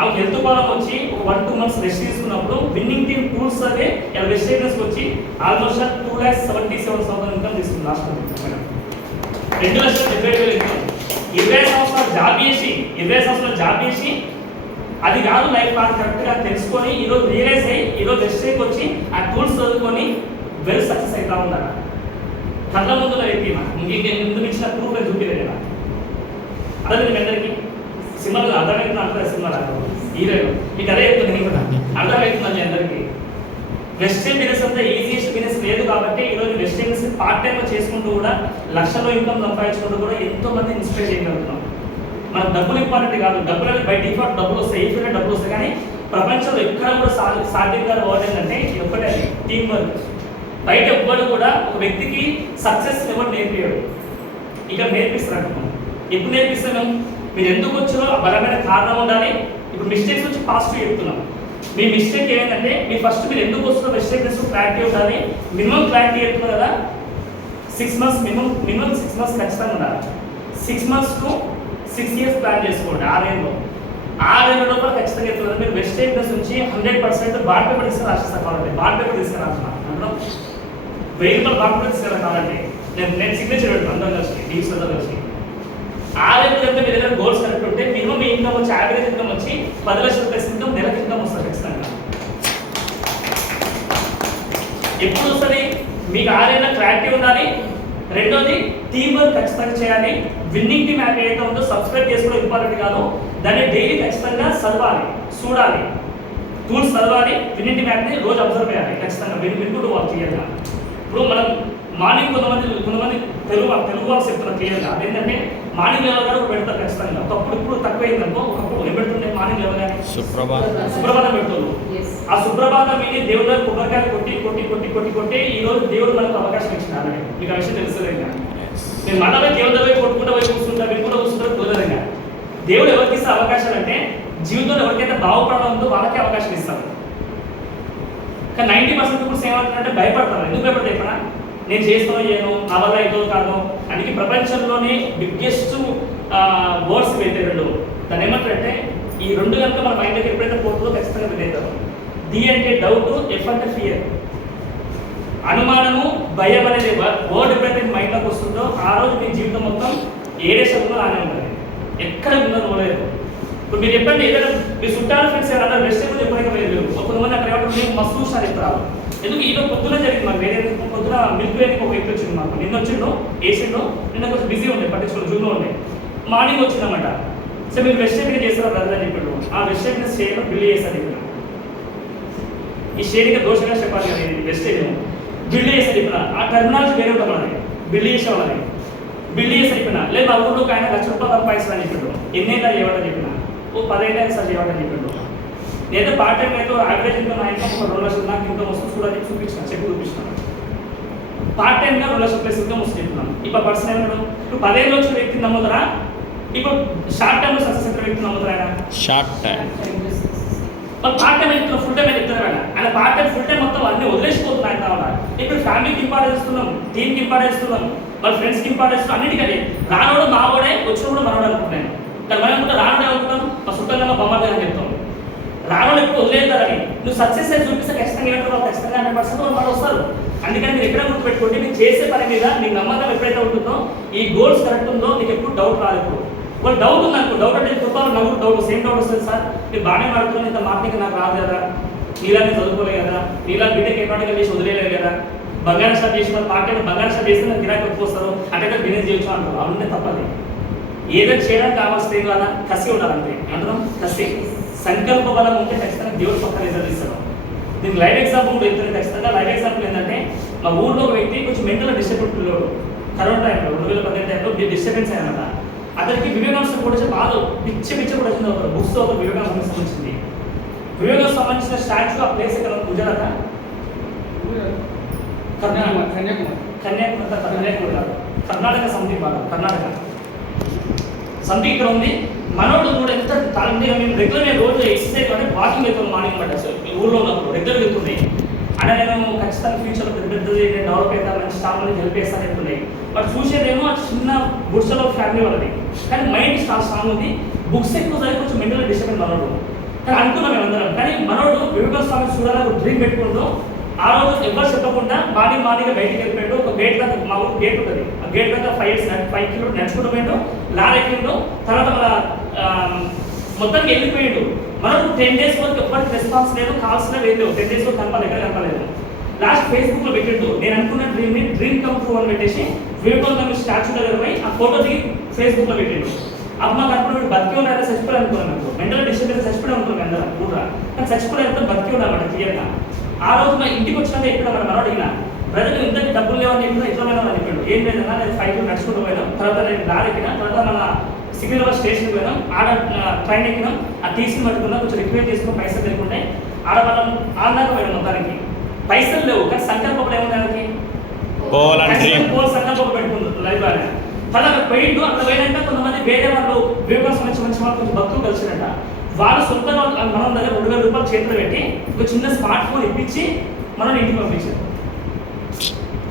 ఆమె హెల్త్ ప్రాబ్లం వచ్చి ఒక 1-2 months రెస్ట్ తీసుకున్నప్పుడు విన్నింగ్ టీమ్ టూల్స్ అదే ఇలా వెజిటేబుల్స్కి వచ్చి ఆల్మోస్ట్ 2,77,000 ఇన్కమ్ తీసుకుంది లాస్ట్ మేడం. 2,70,000 ఇన్కమ్. 20 సంవత్సరాలు జాబ్ చేసి అది కాదు లైఫ్ పాత్ కరెక్ట్గా తెలుసుకొని ఈరోజు రియలైజ్ అయ్యి ఈరోజు వెస్టేజ్కి వచ్చి ఆ టూల్స్ చదువుకొని వెల్ సక్సెస్ అవుతా ఉంటారు. కళ్ళ ముందు వ్యక్తి ముందు ఇచ్చిన ప్రూఫ్ నేను చూపించలేదు కదా. అదే నేను అందరికీ సినిమాలు అర్థమైంది అంటారు. సినిమాలు హీరోయిన్. మీకు అదే చెప్తుంది నేను కూడా, అర్థమవుతుందండి అందరికీ. వెస్టర్న్ బిజినెస్ అంతా ఈజియెస్ట్ బిజినెస్ లేదు కాబట్టి ఈరోజు వెస్టర్న్ బిజినెస్ పార్ట్ టైంలో చేసుకుంటూ కూడా లక్షల్లో ఇన్కమ్ సంపాదించుకుంటూ కూడా ఎంతో మంది ఇన్స్పైర్ చేయగలుగుతున్నాం. మనకు డబ్బులు ఇంపార్టెంట్ కాదు, డబ్బులు బై డిఫాల్ట్ డబ్బులు వస్తాయి, ఈజీగా డబ్బులు వస్తాయి. కానీ ప్రపంచంలో ఎక్కడ కూడా సాధ్యం కాదు వర్డ్ ఏంటంటే ఇది ఒక్కటే, టీం వర్క్. బయట ఎవ్వడు కూడా ఒక వ్యక్తికి సక్సెస్ ఎవరు నేర్పించాడు, ఇక్కడ నేర్పిస్తారు. ఎప్పుడు నేర్పిస్తాను, మీరు ఎందుకు వచ్చారో ఆ బలమైన కారణం ఉండాలి. ఇప్పుడు మిస్టేక్స్ వచ్చి పాజిటివ్ చెప్తున్నాం. మీ మిస్టేక్ ఏంటంటే మీరు ఫస్ట్ మీరు ఎందుకు వస్తుందో మిస్టేక్నెస్ క్లారిటీ ఉండాలి. మినిమం క్లారిటీ చెప్తున్నారు కదా, 6 months మినిమం 6 months ఖచ్చితంగా ఉండాలి. 6 months టు 6 years ప్లాన్ చేసుకోండి. 6 ఏళ్ళ లోపల ఖచ్చితంగా చెప్తున్నారు. మీరు మిస్టేక్నెస్ నుంచి 100% బాండ్ పేపర్ తీసుకుని రాసిస్తారు కాబట్టి, బాండ్ పేపర్ తీసుకుని రాస్తున్నాను అందులో 1000 రూపాయలు బాండ్ పేపర్ తీసుకురా కాబట్టి నేను సిగ్నేచర్ పెడతాను అందరం కలిసి, టీమ్స్ అందరూ కలిసి. 6 ఏళ్ళ కంటే మీ దగ్గర గోల్స్ కరెక్ట్ ఉంటే మినిమం మీ ఇన్కమ్ వచ్చి యావరేజ్ ఇన్కమ్ వచ్చి 10 లక్షల రూపాయల ఇన్కమ్, నెలకు ఇన్కమ్ వస్తుంది ఖచ్చితంగా. ఎప్పుడు వస్తుంది మీకు 6 ఏళ్ళ క్లారిటీ ఉండాలి. రెండోది టీం వర్క్ ఖచ్చితంగా చేయాలి. విన్నింగ్ టీమ్ యాప్ ఏదైతే ఉందో సబ్స్క్రైబ్ చేసుకోవడం ఇంపార్టెంట్ కాదు, దాన్ని డైలీ ఖచ్చితంగా చదవాలి, చూడాలి, టూల్స్ చదవాలి. విన్నింగ్ టీమ్ యాప్ని రోజు అబ్జర్వ్ చేయాలి ఖచ్చితంగా, వినుకుంటూ వర్క్ చేయాలి. ఇప్పుడు మనం మార్నింగ్ కొంతమంది తెలుగు వాళ్ళు చెప్తున్నారు క్లియర్గా, అదేంటంటే మార్నింగ్ లెవెల్ కూడా పెడతారు ఖచ్చితంగా. ఒకప్పుడు ఇప్పుడు తక్కువైందనుకో, ఒకప్పుడు ఏం పెడుతుంటే మార్నింగ్ లెవెల్ కానీ సుప్రభాతం పెడుతుంది. ఆ సుప్రభాతం మీద దేవుడు గారు కొబ్బరికాయలు కొట్టి ఈ రోజు దేవుడు మనకు అవకాశం ఇచ్చినారు. మీకు ఆ విషయం తెలుస్తుంది. ఇంకా నేను మళ్ళీ దేవుడు పోయి కొట్టుకుంటూ పోయి కూర్చుంటా, వినుకుంటూ కూర్చుంటారు కుదరదు. దేవుడు ఎవరికి ఇస్తే అవకాశాలు అంటే జీవితంలో ఎవరికైతే బాగుపడడం ఉందో వాళ్ళకే అవకాశం ఇస్తారు. కానీ 90% ఇప్పుడు ఏమంటారంటే భయపడతారు. ఎందుకు భయపడతారు ఇక్కడ, నేను చేస్తానో చేయను, నా వల్ల అవుతుందో కాదు. అందుకే ప్రపంచంలోనే బిగ్గెస్ట్ వర్డ్స్ పెట్టారు. దాన్ని ఏమంటారంటే ఈ 2 కనుక మన మైండ్లోకి ఎప్పుడైతే పోతుందో ఖచ్చితంగా వినేతారు. డి అంటే డౌట్, ఎఫ్ అంటే ఫియర్. అనుమానము, భయం అనేది వర్డ్ ఎప్పుడైతే మైండ్లోకి వస్తుందో ఆ రోజు మీ జీవితం మొత్తం ఏడే శబ్దంలో రానే ఉంటుంది, ఎక్కడ ఉన్నది పోలేదు. ఇప్పుడు మీరు చెప్పండి, ఏదైనా మీ చుట్టాలు ఫ్రెండ్స్ ఎవరైనా వెజిటేబుల్ ఎప్పుడైనా వేయలేదు. కొంతమంది అక్కడ ఏమంటారు మస్తు చూసాను చెప్తారు. ఎందుకు ఈరోజు పొద్దున జరిగింది మాకు, వేరే పొద్దున మిల్క్ వేయడానికి ఒక వ్యక్తి వచ్చింది మాకు. నిన్న వచ్చిండు, వేసిండు, నిన్న కొంచెం బిజీ ఉండే, పట్టించుకోండి, జూన్లో ఉండే. మార్నింగ్ వచ్చిందన్నమాట. సో మీరు వెజిటేబుల్ చేస్తారు బ్రదర్ అని చెప్పాడు. ఆ వెజిటేబుల్ షేర్ బిల్డ్ చేశాను చెప్పిన, ఈ షేర్గా దోషంగా చెప్పాలి కదా, వెజిటేబుల్ బిల్డ్ చేశాను చెప్పిన. ఆ టెర్మినాలజీ వేరే ఉంటుంది మనది, బిల్డ్ చేసేవాళ్ళని. బిల్డ్ చేసి చెప్పిన, లేదు మా ఊళ్ళోకి ఆయన 1,00,000 రూపాయలు సంపాదిస్తానని చెప్పాడు. ఎన్నేళ్ళ చేయవడం చెప్పిన, ఓ 10 ఏళ్ళ సార్ చేయవడం చెప్పాడు. లేదా పార్ట్ టైం అయితే యావరేజ్ ఇన్కమ్ నా ఇన్కమ్ ఒక 2 లక్షలు నాకు ఇన్కమ్ వస్తుంది చూడాలి చూపించిన, చెప్పి చూపించినాను. పార్ట్ టైంగా 2 లక్షల ప్లస్ ఇన్కమ్ వస్తుంది చెప్తున్నాను. ఇప్పుడు పర్సన్ ఏమన్నాడు, ఇప్పుడు 10 ఏళ్ళు వచ్చిన వ్యక్తిని నమ్ముతారా, ఇప్పుడు షార్ట్ టైంలో సక్సెస్ అయిన వ్యక్తిని నమ్ముతారా? ఆయన షార్ట్ టైం పార్ట్ టైం అయితే ఫుల్ టైం అయితే చెప్తారు. ఆయన పార్ట్ టైం ఫుల్ టైం మొత్తం అన్ని వదిలేసిపోతున్నాయి కావాలి. ఇప్పుడు ఫ్యామిలీకి ఇంపార్టెన్స్ ఇస్తున్నాం, టీమ్కి ఇంపార్టెన్స్ ఇస్తున్నాం, వాళ్ళ ఫ్రెండ్స్కి ఇంపార్టెన్స్ ఇస్తున్నాం, అన్నిటికీ. రానోడు మావోడే, వచ్చినప్పుడు మనోడు అనుకుంటున్నాను. కానీ మనం అనుకుంటే రానోడే అనుకుంటాం, మా చుట్టంగా బొమ్మగా అని చెప్తాం. రానోడు ఎప్పుడు వదిలేస్తారని. నువ్వు సక్సెస్ అయితే చూపిస్తే ఖచ్చితంగా ఏమంటారు, ఖచ్చితంగా 100% వాళ్ళు వస్తారు. అందుకని మీరు ఎక్కడ గుర్తుపెట్టుకోండి, మీరు చేసే పని మీద మీ నమ్మకం ఎప్పుడైతే ఉంటుందో, ఈ గోల్స్ కరెక్ట్ ఉందో నీకు ఎప్పుడు డౌట్ రాదు. ఇప్పుడు వాళ్ళు డౌట్ ఉంది అనుకో, డౌట్ అంటే కుటుంబాలు నవ్వు డౌట్, సేమ్ డౌట్ వస్తుంది. సార్ మీరు బాగానే మాడుతున్నాను, ఇంత మార్కెట్ నాకు రాదు కదా, నీలాంటి చదువుకోలేదు కదా, నీలా బిడ్డకి ఎప్పటికీ చేసి వదిలేదు కదా, బంగారం షాప్ చేసిన పార్టీ బంగారం షాప్ చేస్తే నాకు గిరాకీ వస్తారు అంటే బిజినెస్ చేయొచ్చు అంటారు. అవునంటే తప్పది. ఏదైనా చేయడానికి కావాల్సింది ఏం కాదా, కసి ఉండాలంటే అంటున్నాం. కసి, సంకల్ప బలం ఉంటే ఖచ్చితంగా దేవుడు పక్కన రిజల్ట్ ఇస్తాడు. దీనికి లైవ్ ఎగ్జాంపుల్ చెప్తాను ఖచ్చితంగా. లైవ్ ఎగ్జాంపుల్ ఏంటంటే మా ఊళ్ళో ఒక వ్యక్తి కొంచెం మెంటల్ డిస్టర్బెన్స్ పిల్లడు. కరోనా టైంలో 2018 టైంలో డిస్టర్బెన్స్ అయ్యానమాట. అతనికి వివేకానంద కూడా బాగా పిచ్చ కూడా వచ్చింది. ఒక బుక్స్ ఒక వివేకానంద సంబంధించింది. వివేకానంద సంబంధించిన స్టాచ్యూ ఆ ప్లేస్ ఎక్కడ గుజరాత్, కర్ణాటక సంథింగ్ బాగా, కర్ణాటక సంథింగ్ ఇక్కడ ఉంది. మనోడు కూడా ఎంత టాలెంట్గా, మేము రెగ్యులర్ రోజు ఎక్సర్సైజ్ అంటే వాకింగ్ వెళ్తాం మార్నింగ్ బట్ ఊళ్ళో ఉన్నప్పుడు రెగ్యులర్ వెళ్తుంది. అంటే నేను ఖచ్చితంగా ఫ్యూచర్లో పెద్దది నేను డెవలప్ అవుతాను, మంచి స్టాఫ్ని హెల్ప్ చేస్తాను చెప్తున్నాయి. బట్ చూసేదేమో చిన్న గుడ్సలో ఫ్యామిలీ వాళ్ళది, కానీ మైండ్ స్ట్రాంగ్ ఉంది. బుక్స్ ఎక్కువ చదివి కొంచెం మెంటల్ డిస్టర్బెన్స్ మనోడు. కానీ అనుకున్నాం మేమందరం. కానీ మనోడు వివేక స్వామి చూడాలని ఒక డ్రీమ్ పెట్టుకుంటూ ఆ రోజు ఎవరు చెప్పకుండా మార్నింగ్ బయటికి వెళ్ళిపోయాడు. ఒక గేట్ దాకా, మా ఊరు గేట్ ఉంటుంది, ఆ గేట్ దాకా 5 కిలోమీటర్స్ నడుచుకుంటూ పోయాడు. లారీ ఎక్కిండు. తర్వాత మన మొత్తానికి వెళ్ళిపోయాడు. మనకు 10 days వరకు ఎప్పటికి రెస్పాన్స్ లేదు, కాల్స్ లేదు, 10 days వరకు కనపలేదు. లాస్ట్ ఫేస్బుక్లో పెట్టిండు, నేను అనుకున్న డ్రీమ్ కమ్ ట్రూ అని పెట్టేసి వివేకానంద స్టాచ్యూ దగ్గర పోయి ఆ ఫోటో దిగి ఫేస్బుక్లో పెట్టిండు. అమ్మ కనుక్కున్న బతికి ఉన్నారా చచ్చిపోయి అనుకున్నాను నాకు మెంటల్ డిస్టర్బెన్స్ చచ్చిపోయి అనుకున్నాను అందరం కూడా కానీ చచ్చిపోయిన బతికి ఉన్నామంట క్లియర్గా. ఆ రోజు మా ఇంటికి వచ్చినాక ఎప్పుడు మన మనోడు అడిగిన బ్రదర్ ఇంతకు డబ్బులు లేవని చెప్పినా ఇట్లా పోయినా అని చెప్పాడు. ఏం లేదన్నా నేను 5 కిలోమీటర్స్ నడుచుకుంటూ పోయినాం, తర్వాత నేను లారీ ఎక్కినా, తర్వాత మన సికింద్రాబాద్ స్టేషన్కి పోయినాం, ఆడ ట్రైన్ ఎక్కినాం, ఆ టీసీని పట్టుకున్నాం, కొంచెం రిక్వెస్ట్ చేసుకుని పైసలు లేకుంటే ఆడ మనం ఆడినాక పోయినాం. మొత్తానికి పైసలు లేవు కానీ సంకల్పం ఏముంది దానికి సంకల్పం పెట్టుకుంటారు లైఫ్ అని. తర్వాత పోయిండు అక్కడ పోయినాక కొంతమంది వేరే వాళ్ళు వివేకాసం మంచి మంచి వాళ్ళు కొంచెం భక్తులు కలిసినట్ట వాళ్ళ సొంత మనం దగ్గర 2,000 రూపాయలు చేతులు పెట్టి ఒక చిన్న స్మార్ట్ ఫోన్ ఇప్పించి మనం ఇంటికి పంపించారు.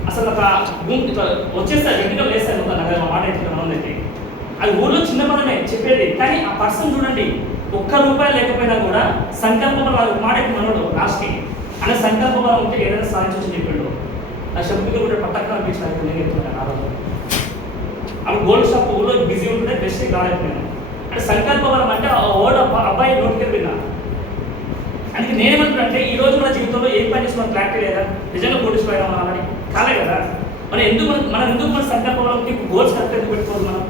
అసలు ఒక వచ్చేస్తారు ఇంటిలో వేస్తారు దగ్గర మాట ఎత్తుకున్న మనం అయితే అది ఊళ్ళో చిన్న పదమే చెప్పేది. కానీ ఆ పర్సన్ చూడండి ₹1 లేకపోయినా కూడా సంకల్పం వాళ్ళు మాట మనోడు లాస్ట్కి అనే సంకల్పం ఉంటే ఏదైనా సాధించని చెప్పాడు. ఆ శబ్దిగా కూడా పట్టక అనిపించాను నేను చెప్తున్నాను. ఆ రోజు అప్పుడు గోల్డ్ షాప్ ఊళ్ళో బిజీ ఉంటుంటే బెస్ట్ కాలేకపోయినా అంటే సంకల్పవరం అంటే ఆ ఓల్డ్ అబ్బాయి నోటికి విన్నా. అందుకే నేనేమంటున్నానంటే ఈ రోజు మన జీవితంలో ఏ పని చేసి మనం క్లారిటీ లేదా నిజంగా కోటీశ్వరం అవ్వాలని కాలే కదా. మనం ఎందుకు మన సంకల్పవరంకి గోల్స్ కరెక్ట్ ఎందుకు పెట్టుకోవాలి? మనం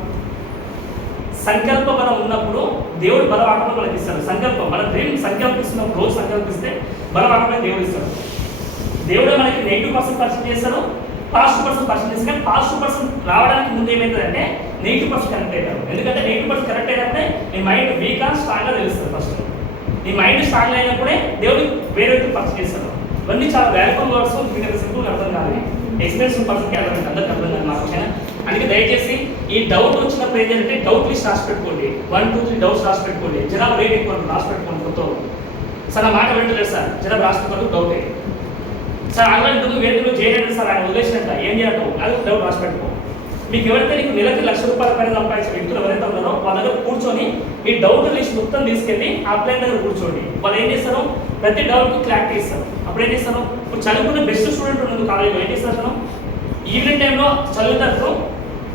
సంకల్ప బలం ఉన్నప్పుడు దేవుడు బలం ఆటలో మనకి ఇస్తాడు. సంకల్పం మన డ్రీమ్ సంకల్పిస్తున్నప్పుడు రోజు సంకల్పిస్తే బలం ఆటలో దేవుడు ఇస్తాడు. దేవుడు మనకి -% పర్సెంట్ చేస్తాడు, +2% పర్సెంట్ చేస్తాడు. కానీ +2% రావడానికి ముందు ఏమవుతుందంటే -% కరెక్ట్ అవుతారు. ఎందుకంటే -% కరెక్ట్ అయినప్పుడే నీ మైండ్ వీకా స్ట్రాంగ్గా తెలుస్తుంది. ఫస్ట్ నీ మైండ్ స్ట్రాంగ్ అయినప్పుడే దేవుడు వేరే పర్సెంట్ చేస్తాడు. ఇవన్నీ చాలా వాల్యుబుల్ వర్డ్స్, మీకు సింపుల్గా అర్థం కాదు. ఎక్స్పీరియన్స్ పర్సన్కి అర్థం అందరికీ అర్థం కాదు మాకు. అందుకే దయచేసి ఈ డౌట్ వచ్చినప్పుడు ఏంటంటే డౌట్ లిస్ట్ రాసి పెట్టుకోండి. 1, 2, 3 డౌట్స్ రాసి పెట్టుకోండి. జనాభా రేట్ ఎక్కువ రాసి పెట్టుకోండి. కొత్త సార్ ఆ మాట వింటలేదు సార్ జనాభా రాసి పెట్టుకోవడం డౌటే సార్. అలాంటి వేరే చేయలేదు సార్ ఆయన వదిలేసినట్ట ఏం చేయటం అది డౌట్ రాసి పెట్టుకో. మీకు ఎవరైతే నీకు నెలకి ₹1,00,000 పైన సంపాదించే వ్యక్తులు ఎవరైతే ఉన్నారో వాళ్ళ దగ్గర కూర్చొని ఈ డౌట్ లిస్ట్ మొత్తం తీసుకెళ్ళి ఆ ప్లేన్ దగ్గర కూర్చోండి. వాళ్ళు ఏం చేస్తారు ప్రతి డౌట్కి క్లారిటీ ఇస్తారు. అప్పుడు ఏం చేస్తారు ఇప్పుడు చదువుకున్న బెస్ట్ స్టూడెంట్ ఉన్నది కాలేజీలో ఏం చేస్తారు ఈవినింగ్ టైంలో చదువుతారు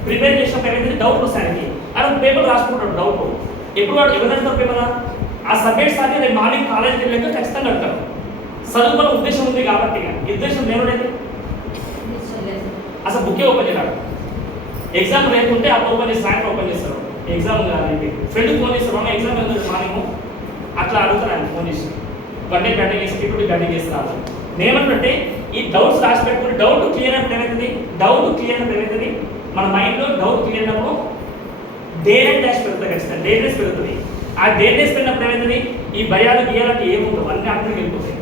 ప్రిపేర్ చేసినప్పుడు ఏమైతే డౌట్ వస్తాయని అక్కడ పేపర్ రాసుకుంటాడు. డౌట్ ఎప్పుడు వాడు ఎవరైనా పేపర్ ఆ సబ్జెక్ట్స్ అని రేపు మార్నింగ్ కాలేజీకి వెళ్ళాక ఖచ్చితంగా అడతారు. చదువుకున్న ఉద్దేశం ఉంది కాబట్టి ఉద్దేశం లేనుడైతే అసలు బుక్కే ఓపెన్ చేయరాడు. ఎగ్జామ్ లేకుంటే అప్పుడు ఓపెన్ చేసి సాయంత్రం ఓపెన్ చేస్తారు. ఎగ్జామ్ కాదండి ఫ్రెండ్కి ఫోన్ చేస్తారు ఎగ్జామ్ వెళ్తుంది మార్నింగ్ అట్లా అడుగుతారు ఆయన ఫోన్ చేసి గంటే బ్యాటింగ్ చేసి ఇప్పుడు బ్యాటింగ్ చేస్తారు. నేనేమంటే ఈ డౌట్స్ రాసి పెట్టుకుని డౌట్ క్లియర్ అయినప్పుడు ఏమవుతుంది మన మైండ్లో డౌట్ క్లియర్ అయినప్పుడు డేరెస్ డాష్ పెరుగుతుంది. ఖచ్చితంగా డేరెస్ పెరుగుతుంది. ఆ డేరెస్ పెరిగినప్పుడు ఏమవుతుంది ఈ భయాలు గీయాలంటే ఏముంటుంది అన్నీ అర్థం వెళ్ళిపోతాయి.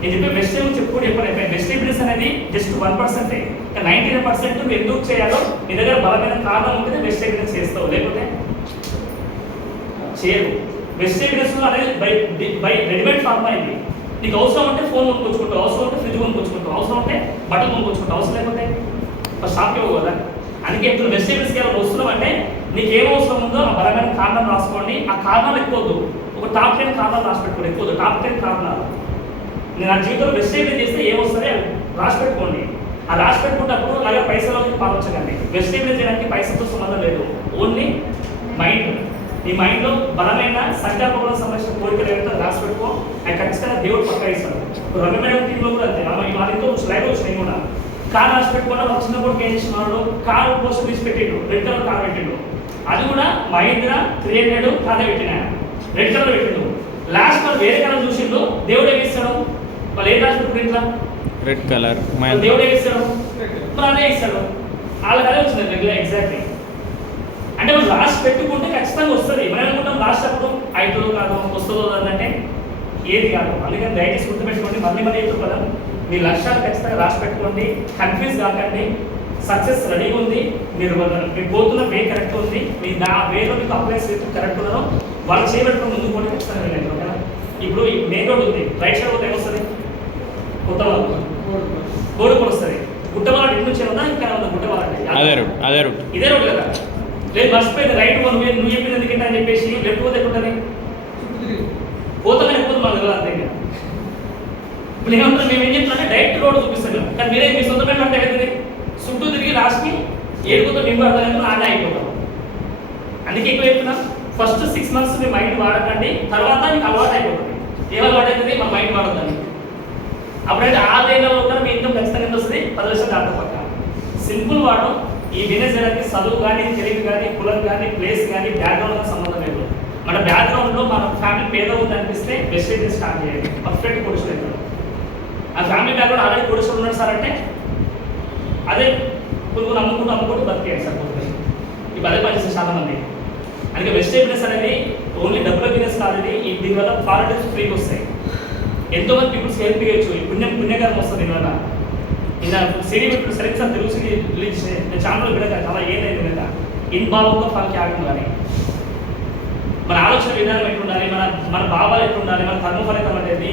నేను చెప్పే బెస్ట్ ఏమో చెప్పుకోండి ఎప్పుడైతే బెస్ట్ ఎవిడెన్స్ అనేది జస్ట్ 1%. 99% నువ్వు ఎందుకు చేయాలో నీ దగ్గర బలమైన కారణం ఉంటేనే బెస్ట్ ఎవిడెన్స్ చేస్తావు, లేకపోతే చేయవు. బెస్ట్ ఎవిడెన్స్ అనేది బై రెడీమేడ్ ఫార్మ్ అయింది. నీకు అవసరం ఉంటే ఫోన్ కొనుక్కొచ్చుకుంటావు, అవసరం ఉంటే ఫ్రిడ్జ్ కొనుక్కొచ్చుకుంటావు, అవసరం ఉంటే బట్టలు కొనుక్కొచ్చుకుంటావు, అవసరం లేకపోతే షాప్కి ఇవ్వవు కదా. అందుకే ఇప్పుడు బెస్ట్ ఎవిడెన్స్ చేయాలి వస్తున్నాం అంటే నీకు ఏం అవసరం ఉందో ఆ బలమైన కారణం రాసుకోండి. ఆ కారణాలు ఎక్కువద్దు, ఒక టాప్ 10 కారణాలు రాసి పెట్టుకోండి. ఎక్కువద్దు టాప్ 10 కారణాలు. నేను నా జీవితంలో బెస్ట్ ఎవిడెన్స్ చేస్తే ఏమొస్తుంది అవి రాసి పెట్టుకోండి. ఆ రాసి పెట్టుకున్నప్పుడు అలాగే పైసలు పాలించకండి. బెస్ట్ ఎవిడెన్స్ చేయడానికి పైసలతో సంబంధం లేదు, ఓన్లీ మైండ్. నీ మైండ్లో బలమైన సంకల్పంలో సంబంధించిన కోరికలు ఏదైతే రాసి పెట్టుకో అది ఖచ్చితంగా దేవుడు పక్కా ఇస్తాడు. రవి మేడం టీంలో కూడా అంతే వాళ్ళతో స్లైడ్ వచ్చినాయి కూడా కార్ రాసి పెట్టుకోవడం ఒక చిన్న కొడుకు ఏం చేసినాడు కారు పోస్ట్ తీసి పెట్టిండు, రెడ్ కలర్ కార్ పెట్టిండు. అది కూడా మహేంద్ర 300 కాదే పెట్టిన రెడ్ కలర్ పెట్టిండు. లాస్ట్ వాళ్ళు వేరే కలర్ చూసిండు, దేవుడు ఏమి ఇస్తాడు వాళ్ళు ఏం రాసి పెట్టుకుని ఇట్లా రెడ్ కలర్ దేవుడు ఏమి ఇస్తాడు మరి అదే ఇస్తాడు. వాళ్ళకి అదే వచ్చింది రెగ్యులర్ ఎగ్జాక్ట్లీ. అంటే మనం రాసి పెట్టుకుంటే ఖచ్చితంగా వస్తుంది. మనం అనుకుంటాం రాసేటప్పుడు అవుతుందో కాదు వస్తుందో అంటే ఏది కాదు. అందుకని దయచేసి గుర్తుపెట్టుకోండి. మళ్ళీ చెప్తాం కదా మీ లక్ష్యాలు ఖచ్చితంగా రాసి పెట్టుకోండి. కన్ఫ్యూజ్ కాకండి. సక్సెస్ రెడీగా ఉంది. మీరు పోతున్న వే కరెక్ట్ ఉంది. మీ నా వేలో మీకు అప్లై చేసి కరెక్ట్ ఉన్నారో వాళ్ళు చేయబెట్టుకుని ముందుకు పోతే ఖచ్చితంగా వెళ్ళండి. ఓకేనా? ఇప్పుడు ఈ మెయిన్ రోడ్ ఉంది, రైట్ సైడ్ పోతే ఏమొస్తుంది కొత్త వాళ్ళు కోడుకోడు వస్తుంది. గుట్టవాళ్ళ ఇంటి నుంచి ఏమన్నా ఇంకా గుట్టవాళ్ళ ఇదే రోడ్ కదా. లేదు మర్చిపోయింది రైట్ నువ్వు చెప్పింది ఎందుకంటే అని చెప్పేసి లెఫ్ట్ పోతే ఎక్కడుంటుంది పోతామని ఎప్పుడు మాకు కదా అంతే. ఇప్పుడు ఏమంటారు మేము ఏం చెప్తున్నా డైరెక్ట్ రోడ్ చూపిస్తాం కానీ మీరే మీ సొంత పేరు అంటే అవుతుంది చుట్టూ తిరిగి లాస్ట్కి ఏడుకోతో మేము అర్థం ఆట అయిపోతాం. అందుకే ఎక్కువ చెప్తున్నా ఫస్ట్ 6 months మీ మైండ్ వాడకండి, తర్వాత మీకు అలవాటు అయిపోతుంది. ఏ అలవాటు అవుతుంది మన మైండ్ వాడద్దండి. అప్పుడైతే 6 ఏళ్ళలో కూడా మీ ఇన్కమ్ ఖచ్చితంగా ఎంత వస్తుంది 10 లక్షలు దాకా పక్క. సింపుల్ వాడడం ఈ బిజినెస్ చేయడానికి చదువు కానీ, తెలివి కానీ, కులం కానీ, ప్లేస్ కానీ, బ్యాక్గ్రౌండ్ సంబంధం లేదు. మన బ్యాక్గ్రౌండ్లో మన ఫ్యామిలీ పేద ఉందనిపిస్తే బెస్ట్ బిజినెస్ స్టార్ట్ చేయాలి. పర్ఫెక్ట్ కోడిషన్ అవుతారు. ఆ ఫ్యామిలీ బ్యాక్గ్రౌండ్ ఆల్రెడీ కోడిషన్ ఉన్నాడు సార్ అంటే అదే పురుగును అమ్ముకుంటూ బతికేయండి సరిపోతుంది. ఈ పదే పని చేస్తే చాలా మంది. అందుకే బెస్ట్ బిజినెస్ అనేది ఓన్లీ డబ్బుల బిజినెస్ కాదు. ఈ దీనివల్ల ఫారెన్స్ ఫ్రీగా వస్తాయి. ఎంతోమంది పీపుల్స్ హెల్ప్ చేయొచ్చు. పుణ్యకారం వస్తుంది దీనివల్ల. ఇలా సిడీ పెట్టు సరే sir Telugu CD release channel వినక చాలా ఏదైంది వినక ఇన్బాల్వ్గా ఫాల్కి ఆగం కానీ మన ఆలోచన విధానం ఎట్లుండాలి, మన భావాలు ఎట్లుండాలి, మన కర్మ ఫలితం అనేది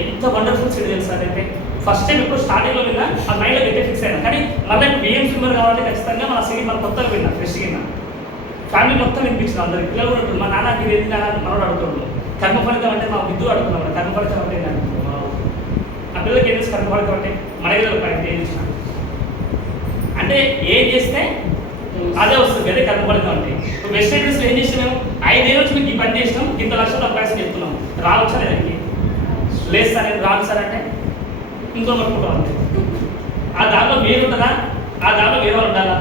ఎంత వండర్ఫుల్ సిడీ తెలుసు అంటే ఫస్ట్ టైం ఇప్పుడు స్టార్టింగ్లో విన్నా ఆ మైండ్లో గట్టే ఫిక్స్ అయినా. కానీ మళ్ళీ బిఎం స్విమ్మర్ కాబట్టి ఖచ్చితంగా మన సిడీ మన కొత్తగా విన్నా ఫ్రెష్ విన్నా. ఫ్యామిలీ మొత్తం వినిపించిన అందరికి పిల్లలు కూడా ఉంటుంది. మా నాన్నకి ఇది ఏంటి నాన్న మనోడు అడుగుతుండ్రు. కర్మ ఫలితం అంటే మా విద్యు అడుగుతున్నాం. కర్మ ఫలితం అంటే ఏంటి అనుకుంటున్నాం. ఆ పిల్లలకి ఏం చేసి కర్మ ఫలితం అంటే మన ఏదో పని ఏం చేసిన అంటే ఏం చేస్తే అదే వస్తుంది. అదే కర్మ ఫలితం అంటే ఇప్పుడు వెస్ట్ ఇండీస్లో ఏం చేసినాం మేము 5 ఏళ్ళ నుంచి మీకు ఈ పని చేసినాం, ఇంత లక్షలు అవకాశం చెప్తున్నాం. రావచ్చా లేదండి? లేదు సార్ నేను రాదు సార్ అంటే ఇంకో పట్టుకుంటాం అంతే. ఆ దాంట్లో మీరు ఉంటుందా? ఆ దాంట్లో వేరే వాళ్ళు ఉండాలా?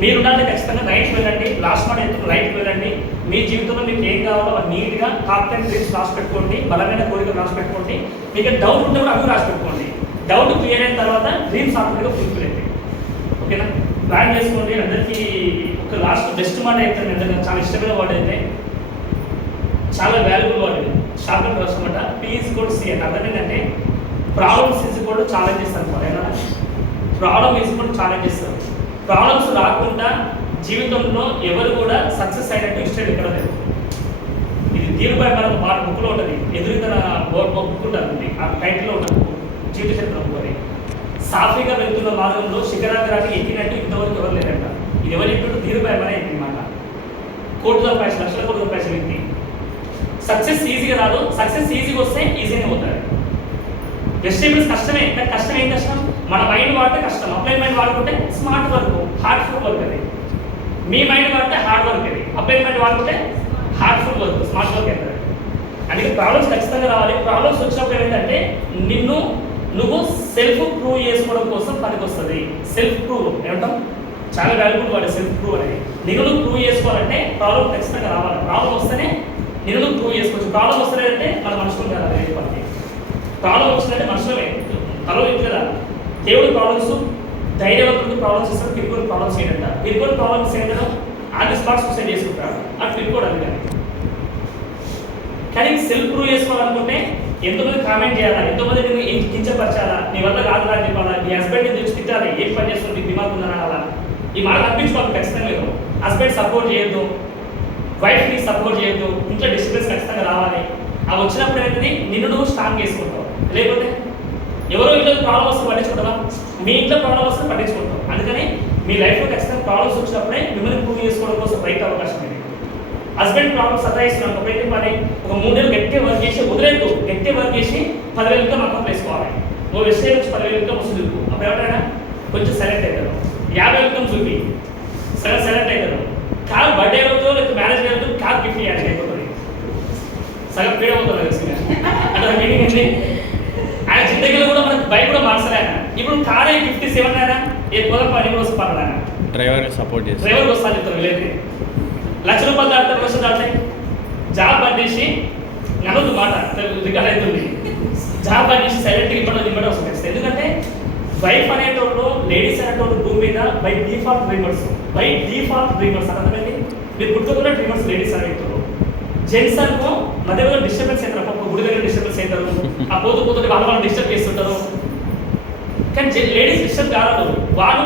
మీరు ఉండాలంటే ఖచ్చితంగా రైట్ వెళ్ళండి. లాస్ట్ మాట ఎంత రైట్ వెళ్ళండి. మీ జీవితంలో మీకు ఏం కావాలో అది నీట్గా టాప్ 10 డ్రీమ్స్ రాసి పెట్టుకోండి. బలమైన కోరికలు రాసి పెట్టుకోండి. మీకు డౌట్ ఉంటే కూడా అవి రాసి పెట్టుకోండి. డౌట్ క్లియర్ అయిన తర్వాత డ్రీమ్స్ ఆటోమేటిక్గా ఫుల్ఫిల్ అవుతాయి. ఓకేనా? ప్లాన్ చేసుకోండి. అందరికీ ఒక లాస్ట్ బెస్ట్ మాట చెప్తాను. అందరికీ చాలా ఇష్టమైన వర్డ్ అయితే చాలా వాల్యుబుల్ వర్డ్ ఇది. షార్ట్కట్ రాసమాట P=C అంటే అర్థం ఏంటంటే ప్రాబ్లమ్స్ ఈజ్ ఛాలెంజెస్ అనుకోవాలి. ఏమన్నా ప్రాబ్లమ్ ఈజ్ ఛాలెంజెస్. ప్రాబ్లమ్స్ రాకుండా జీవితంలో ఎవరు కూడా సక్సెస్ అయినట్టు ఇష్టం ఇక్కడ లేదు. ఇది తీరుపై మనకు మాట బుక్లో ఉంటుంది. ఎదురుతన బుక్ ఉంటుంది. ఆ టైటిల్లో ఉంటుంది జీవిత చరిత్ర బుక్ అని. సాఫీగా వెళ్తున్న మార్గంలో శిఖరాగ్రాన్ని ఎక్కినట్టు ఇంతవరకు ఎవరు లేదంట. ఇది ఎవరు ఎప్పుడు తీరుపై మన ఎక్కినమాట. కోటి రూపాయలు లక్షల కోటి రూపాయలు వ్యక్తి సక్సెస్ ఈజీగా రాదు. సక్సెస్ ఈజీగా వస్తే ఈజీగా అవుతారు. వెజిటేబుల్స్ కష్టమే. కానీ కష్టం ఏం కష్టం? మన మైండ్ వాడితే కష్టం. అప్లైన్ మైండ్ వాడుకుంటే స్మార్ట్ వర్క్, హార్ట్ఫుల్ వర్క్ అది. మీ మైండ్ వాడితే హార్డ్ వర్క్ అది. అప్లైన్ మైండ్ వాడుకుంటే హార్ట్ఫుల్ వర్క్, స్మార్ట్ వర్క్ అవుతుంది. అందుకే ప్రాబ్లమ్స్ ఖచ్చితంగా రావాలి. ప్రాబ్లమ్స్ వచ్చినప్పుడు ఏంటంటే నువ్వు సెల్ఫ్ ప్రూవ్ చేసుకోవడం కోసం పనికి వస్తుంది. సెల్ఫ్ ప్రూవ్ ఏమంటాం? చాలా వాల్యుబుల్ వాడు సెల్ఫ్ ప్రూవ్ అనేది. నువ్వు ప్రూవ్ చేసుకోవాలంటే ప్రాబ్లం ఖచ్చితంగా రావాలి. ప్రాబ్లం వస్తేనే నువ్వు ప్రూవ్ చేసుకోవచ్చు. ప్రాబ్లం వస్తలేదంటే మన మనుషులు కదా అదే పని. ప్రాబ్లం వచ్చిందంటే మనుషులమే తలో ఇది కదా. దేవుడు ప్రాబ్లమ్స్ ధైర్యవంతుడికి ప్రాబ్లమ్స్ ఇస్తాడు. పిరుకోని ప్రాబ్లమ్స్ ఏంటంట. పిరుకోని ప్రాబ్లమ్స్ ఏంటో ఆన్ ది స్పాట్ సూసైడ్ చేసుకుంటాడు. అది పిరుకోడు అది కానీ సెల్ఫ్ ప్రూవ్ చేసుకోవాలనుకుంటే ఎంతోమంది కామెంట్ చేయాలా, ఎంతోమంది నేను కించపరచాలా, నీ వల్ల కాదురా అని చెప్పాలా, నీ హస్బెండ్ని తెచ్చి తిట్టాలి, ఏం పని చేస్తుంది దిమాగ్ ఉందని అలా. ఈ మాట అనిపించుకోవాలి ఖచ్చితంగా లేదు. హస్బెండ్ సపోర్ట్ చేయొద్దు, వైఫ్ని సపోర్ట్ చేయొద్దు, ఇంట్లో డిస్టర్బెన్స్ ఖచ్చితంగా రావాలి. అవి వచ్చినప్పుడు ఏంటంటే నిన్ను నువ్వు స్ట్రాంగ్ చేసుకుంటావు. లేకపోతే ఎవరో ఇంట్లో ప్రాబ్లం వస్తే పట్టించుకుంటావా? మీ ఇంట్లో ప్రాబ్లం వస్తే పట్టించుకుంటావు. అందుకని మీ లైఫ్లో ఖచ్చితంగా ప్రాబ్లమ్స్ వచ్చినప్పుడే మిమ్మల్ని ప్రూవ్ చేసుకోవడం కోసం రైట్ అవకాశం ఇది. హస్బెండ్ ప్రాబ్లమ్స్ సతాయిస్తున్నాను ఒకటి పని ఒక 3 నెలలు గట్టిగా వర్క్ చేసి వదిలేదు. గట్టిగా వర్క్ చేసి 10,000 ఇంకా మొత్తం వేసుకోవాలి. నువ్వు వెస్టే నుంచి 10,000 ఇంకా వస్తుంది. అప్పుడు ఎవరైనా కొంచెం సెలెక్ట్ అవుతారు. 50,000 ఇంకా చూపి సెలెక్ట్ అవుతారు. కాదు బర్త్డే రోజు లేకపోతే మ్యారేజ్ రోజు కాదు గిఫ్ట్ ఇవ్వాలి అయిపోతుంది. సగం పీడ అవుతుంది తెలిసిందా అంటే మీనింగ్ ఏంటి? ఆయన జిందగీలో కూడా మనకు బైక్ కూడా మార్చాలి. ఆయన ఇప్పుడు కారే 57 అయినా ఏ పోదాం పని కూడా వస్తుంది. ఆయన డ్రైవర్ సపోర్ట్ చేసి డ్రైవర్ వస్తాను చెప్తారు. లేదు ₹1,00,000 దాటుతారు, లక్షలు దాటాయి. జాబ్ బంద్ చేసి నమ్మదు మాట రికార్డ్ అవుతుంది. జాబ్ బంద్ చేసి సైలెంట్గా ఇవ్వడం వస్తుంది. ఎందుకంటే వైఫ్ అనేటోళ్ళు లేడీస్ అనేటోళ్ళు భూమి మీద బై డిఫాల్ట్ డ్రీమర్స్ అర్థమైంది. మీరు పుట్టుకున్న డ్రీమర్స్ లేడీస్ అనేటోళ్ళు. జెంట్స్ అనుకో మధ్యలో డిస్టర్బెన్స్ అవుతారు. ఒక గుడి దగ్గర డిస్టర్బెన్స్ అవుతారు. ఆ పోతుంటే వాళ్ళు డిస్టర్బ్ చేస్తుంటారు. కానీ లేడీస్ డిస్టర్బ్ కాదు. వాళ్ళు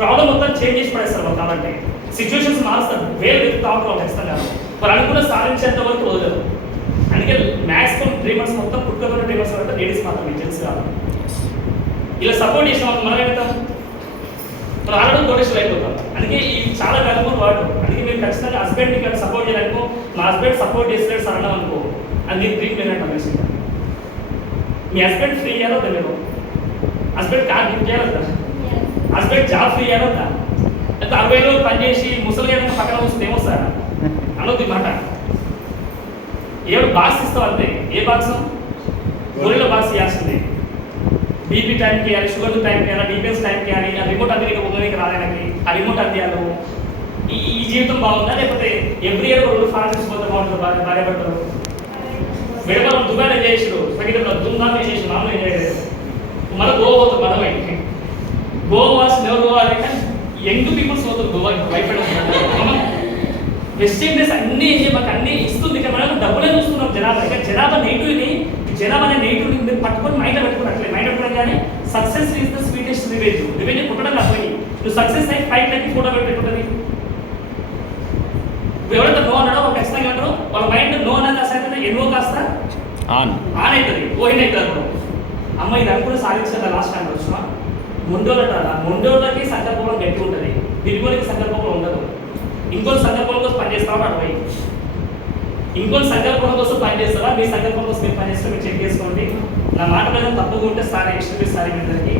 ప్రాబ్లం మొత్తం చేంజ్ చేసి పడేస్తారు. వాళ్ళు కావాలంటే సిచ్యువేషన్స్ మారుస్తారు. వేలు వెతుకుతా ఉంటారు ఖచ్చితంగా. వాళ్ళు అనుకున్న సాధించేంత వరకు వదలరు. అందుకే మ్యాక్సిమం డ్రీమర్స్ మొత్తం పుట్టుకున్న డ్రీమర్స్ అంటే లేడీస్ మాత్రమే, జెంట్స్ కాదు. ఇలా సపోర్ట్ చేసిన వాళ్ళు మనం ఏమవుతాం? మనం ఆల్రెడీ కోటేశ్వరం అయిపోతాం. అందుకే ఇది చాలా వాల్యుబుల్ వర్డ్. అందుకే మీరు ఖచ్చితంగా హస్బెండ్ని కానీ సపోర్ట్ చేయాలనుకో, మా హస్బెండ్ సపోర్ట్ చేస్తున్నాడు సార్ అన్నాం అనుకో, అది నీ డ్రీమ్ లేనట్టు అనిపిస్తుంది. మీ హస్బెండ్ ఫ్రీ ఇయ్యాలో తెలియదు. హస్బెండ్ కార్ గిఫ్ట్ చేయాలొద్దా? హస్బెండ్ జాబ్ ఫ్రీ ఇయ్యాలొద్దా? అయితే 60 రోజులు పని చేసి ముసలి పక్కన వస్తుంది ఏమొస్తారా అనొద్ది మాట. ఏడు బాక్స్ ఇస్తావు అంతే. ఏ బాక్స్? గొర్రెల బాక్స్ ఇవ్వాల్సింది. బీపీ టైంకి వేయాలి, షుగర్ టైంకి వేయాలి, డిఫెన్స్ టైంకి వేయాలి, ఆ రిమోట్ అమెరికా ఉండడానికి రాలేనకి ఆ రిమోట్ అందియాలి. ఈ జీవితం బాగుందా, లేకపోతే ఎవ్రీ ఇయర్ రెండు ఫారెన్స్ పోతే బాగుంటుంది? భార్య భర్తలు విడవలం దుబాయ్ ఎంజాయ్ చేసారు, సంగీతంలో దుమ్దాం చేసేసి మామూలు ఎంజాయ్ చేశారు. మళ్ళీ గోవా పోతుంది మనమైతే. గోవా నెవరు గోవాలి అంటే యంగ్ పీపుల్స్ పోతుంది గోవా, భయపడదు. వెస్ట్ ఇండీస్ అన్ని ఎంజాయ్ మాకు అన్ని ఇస్తుంది, కానీ మనం డబ్బులే చూస్తున్నాం జనాభా. ఇంకా జనాభా నెగిటివ్ని, జనాభా అనే నెగిటివ్ని మీరు పట్టుకొని మైండ్లో పెట్టుకున్నట్లే. మైండ్ పెట్టుకోవడం కానీ success is the sweetest revenge. Revenge పుట్టడం నాకు పోయి నువ్వు సక్సెస్ అయ్యి ఫైట్ లైక్ ఫోటో పెట్టుకుంటుంది. ఎవరైతే నో అన్నాడో ఒక ఖచ్చితంగా అంటారు వాళ్ళ మైండ్ నో అనేది అసలు ఎన్నో కాస్త ఆన్ అవుతుంది, ఓయిన్ అవుతుంది. అమ్మ ఇది అనుకుని సాధించాలి లాస్ట్ టైం వచ్చిన మొండోళ్ళట. మొండోళ్ళకి సంకల్పం గట్టి ఉంటుంది, తిరుగులకి సంకల్పం ఉండదు. ఇంకొన్ని సంకల్పం కోసం పనిచేస్తావా అటువై, ఇంకొన్ని సంకల్పం కోసం పనిచేస్తావా, మీ సంకల్పం కోసం మీరు పనిచేస్తారో మీరు చెక్ చేసుకోండి. నా మాట మీద తప్పుగా ఉంటే సారీ, ఇష్టం సారీ మీ అందరికీ.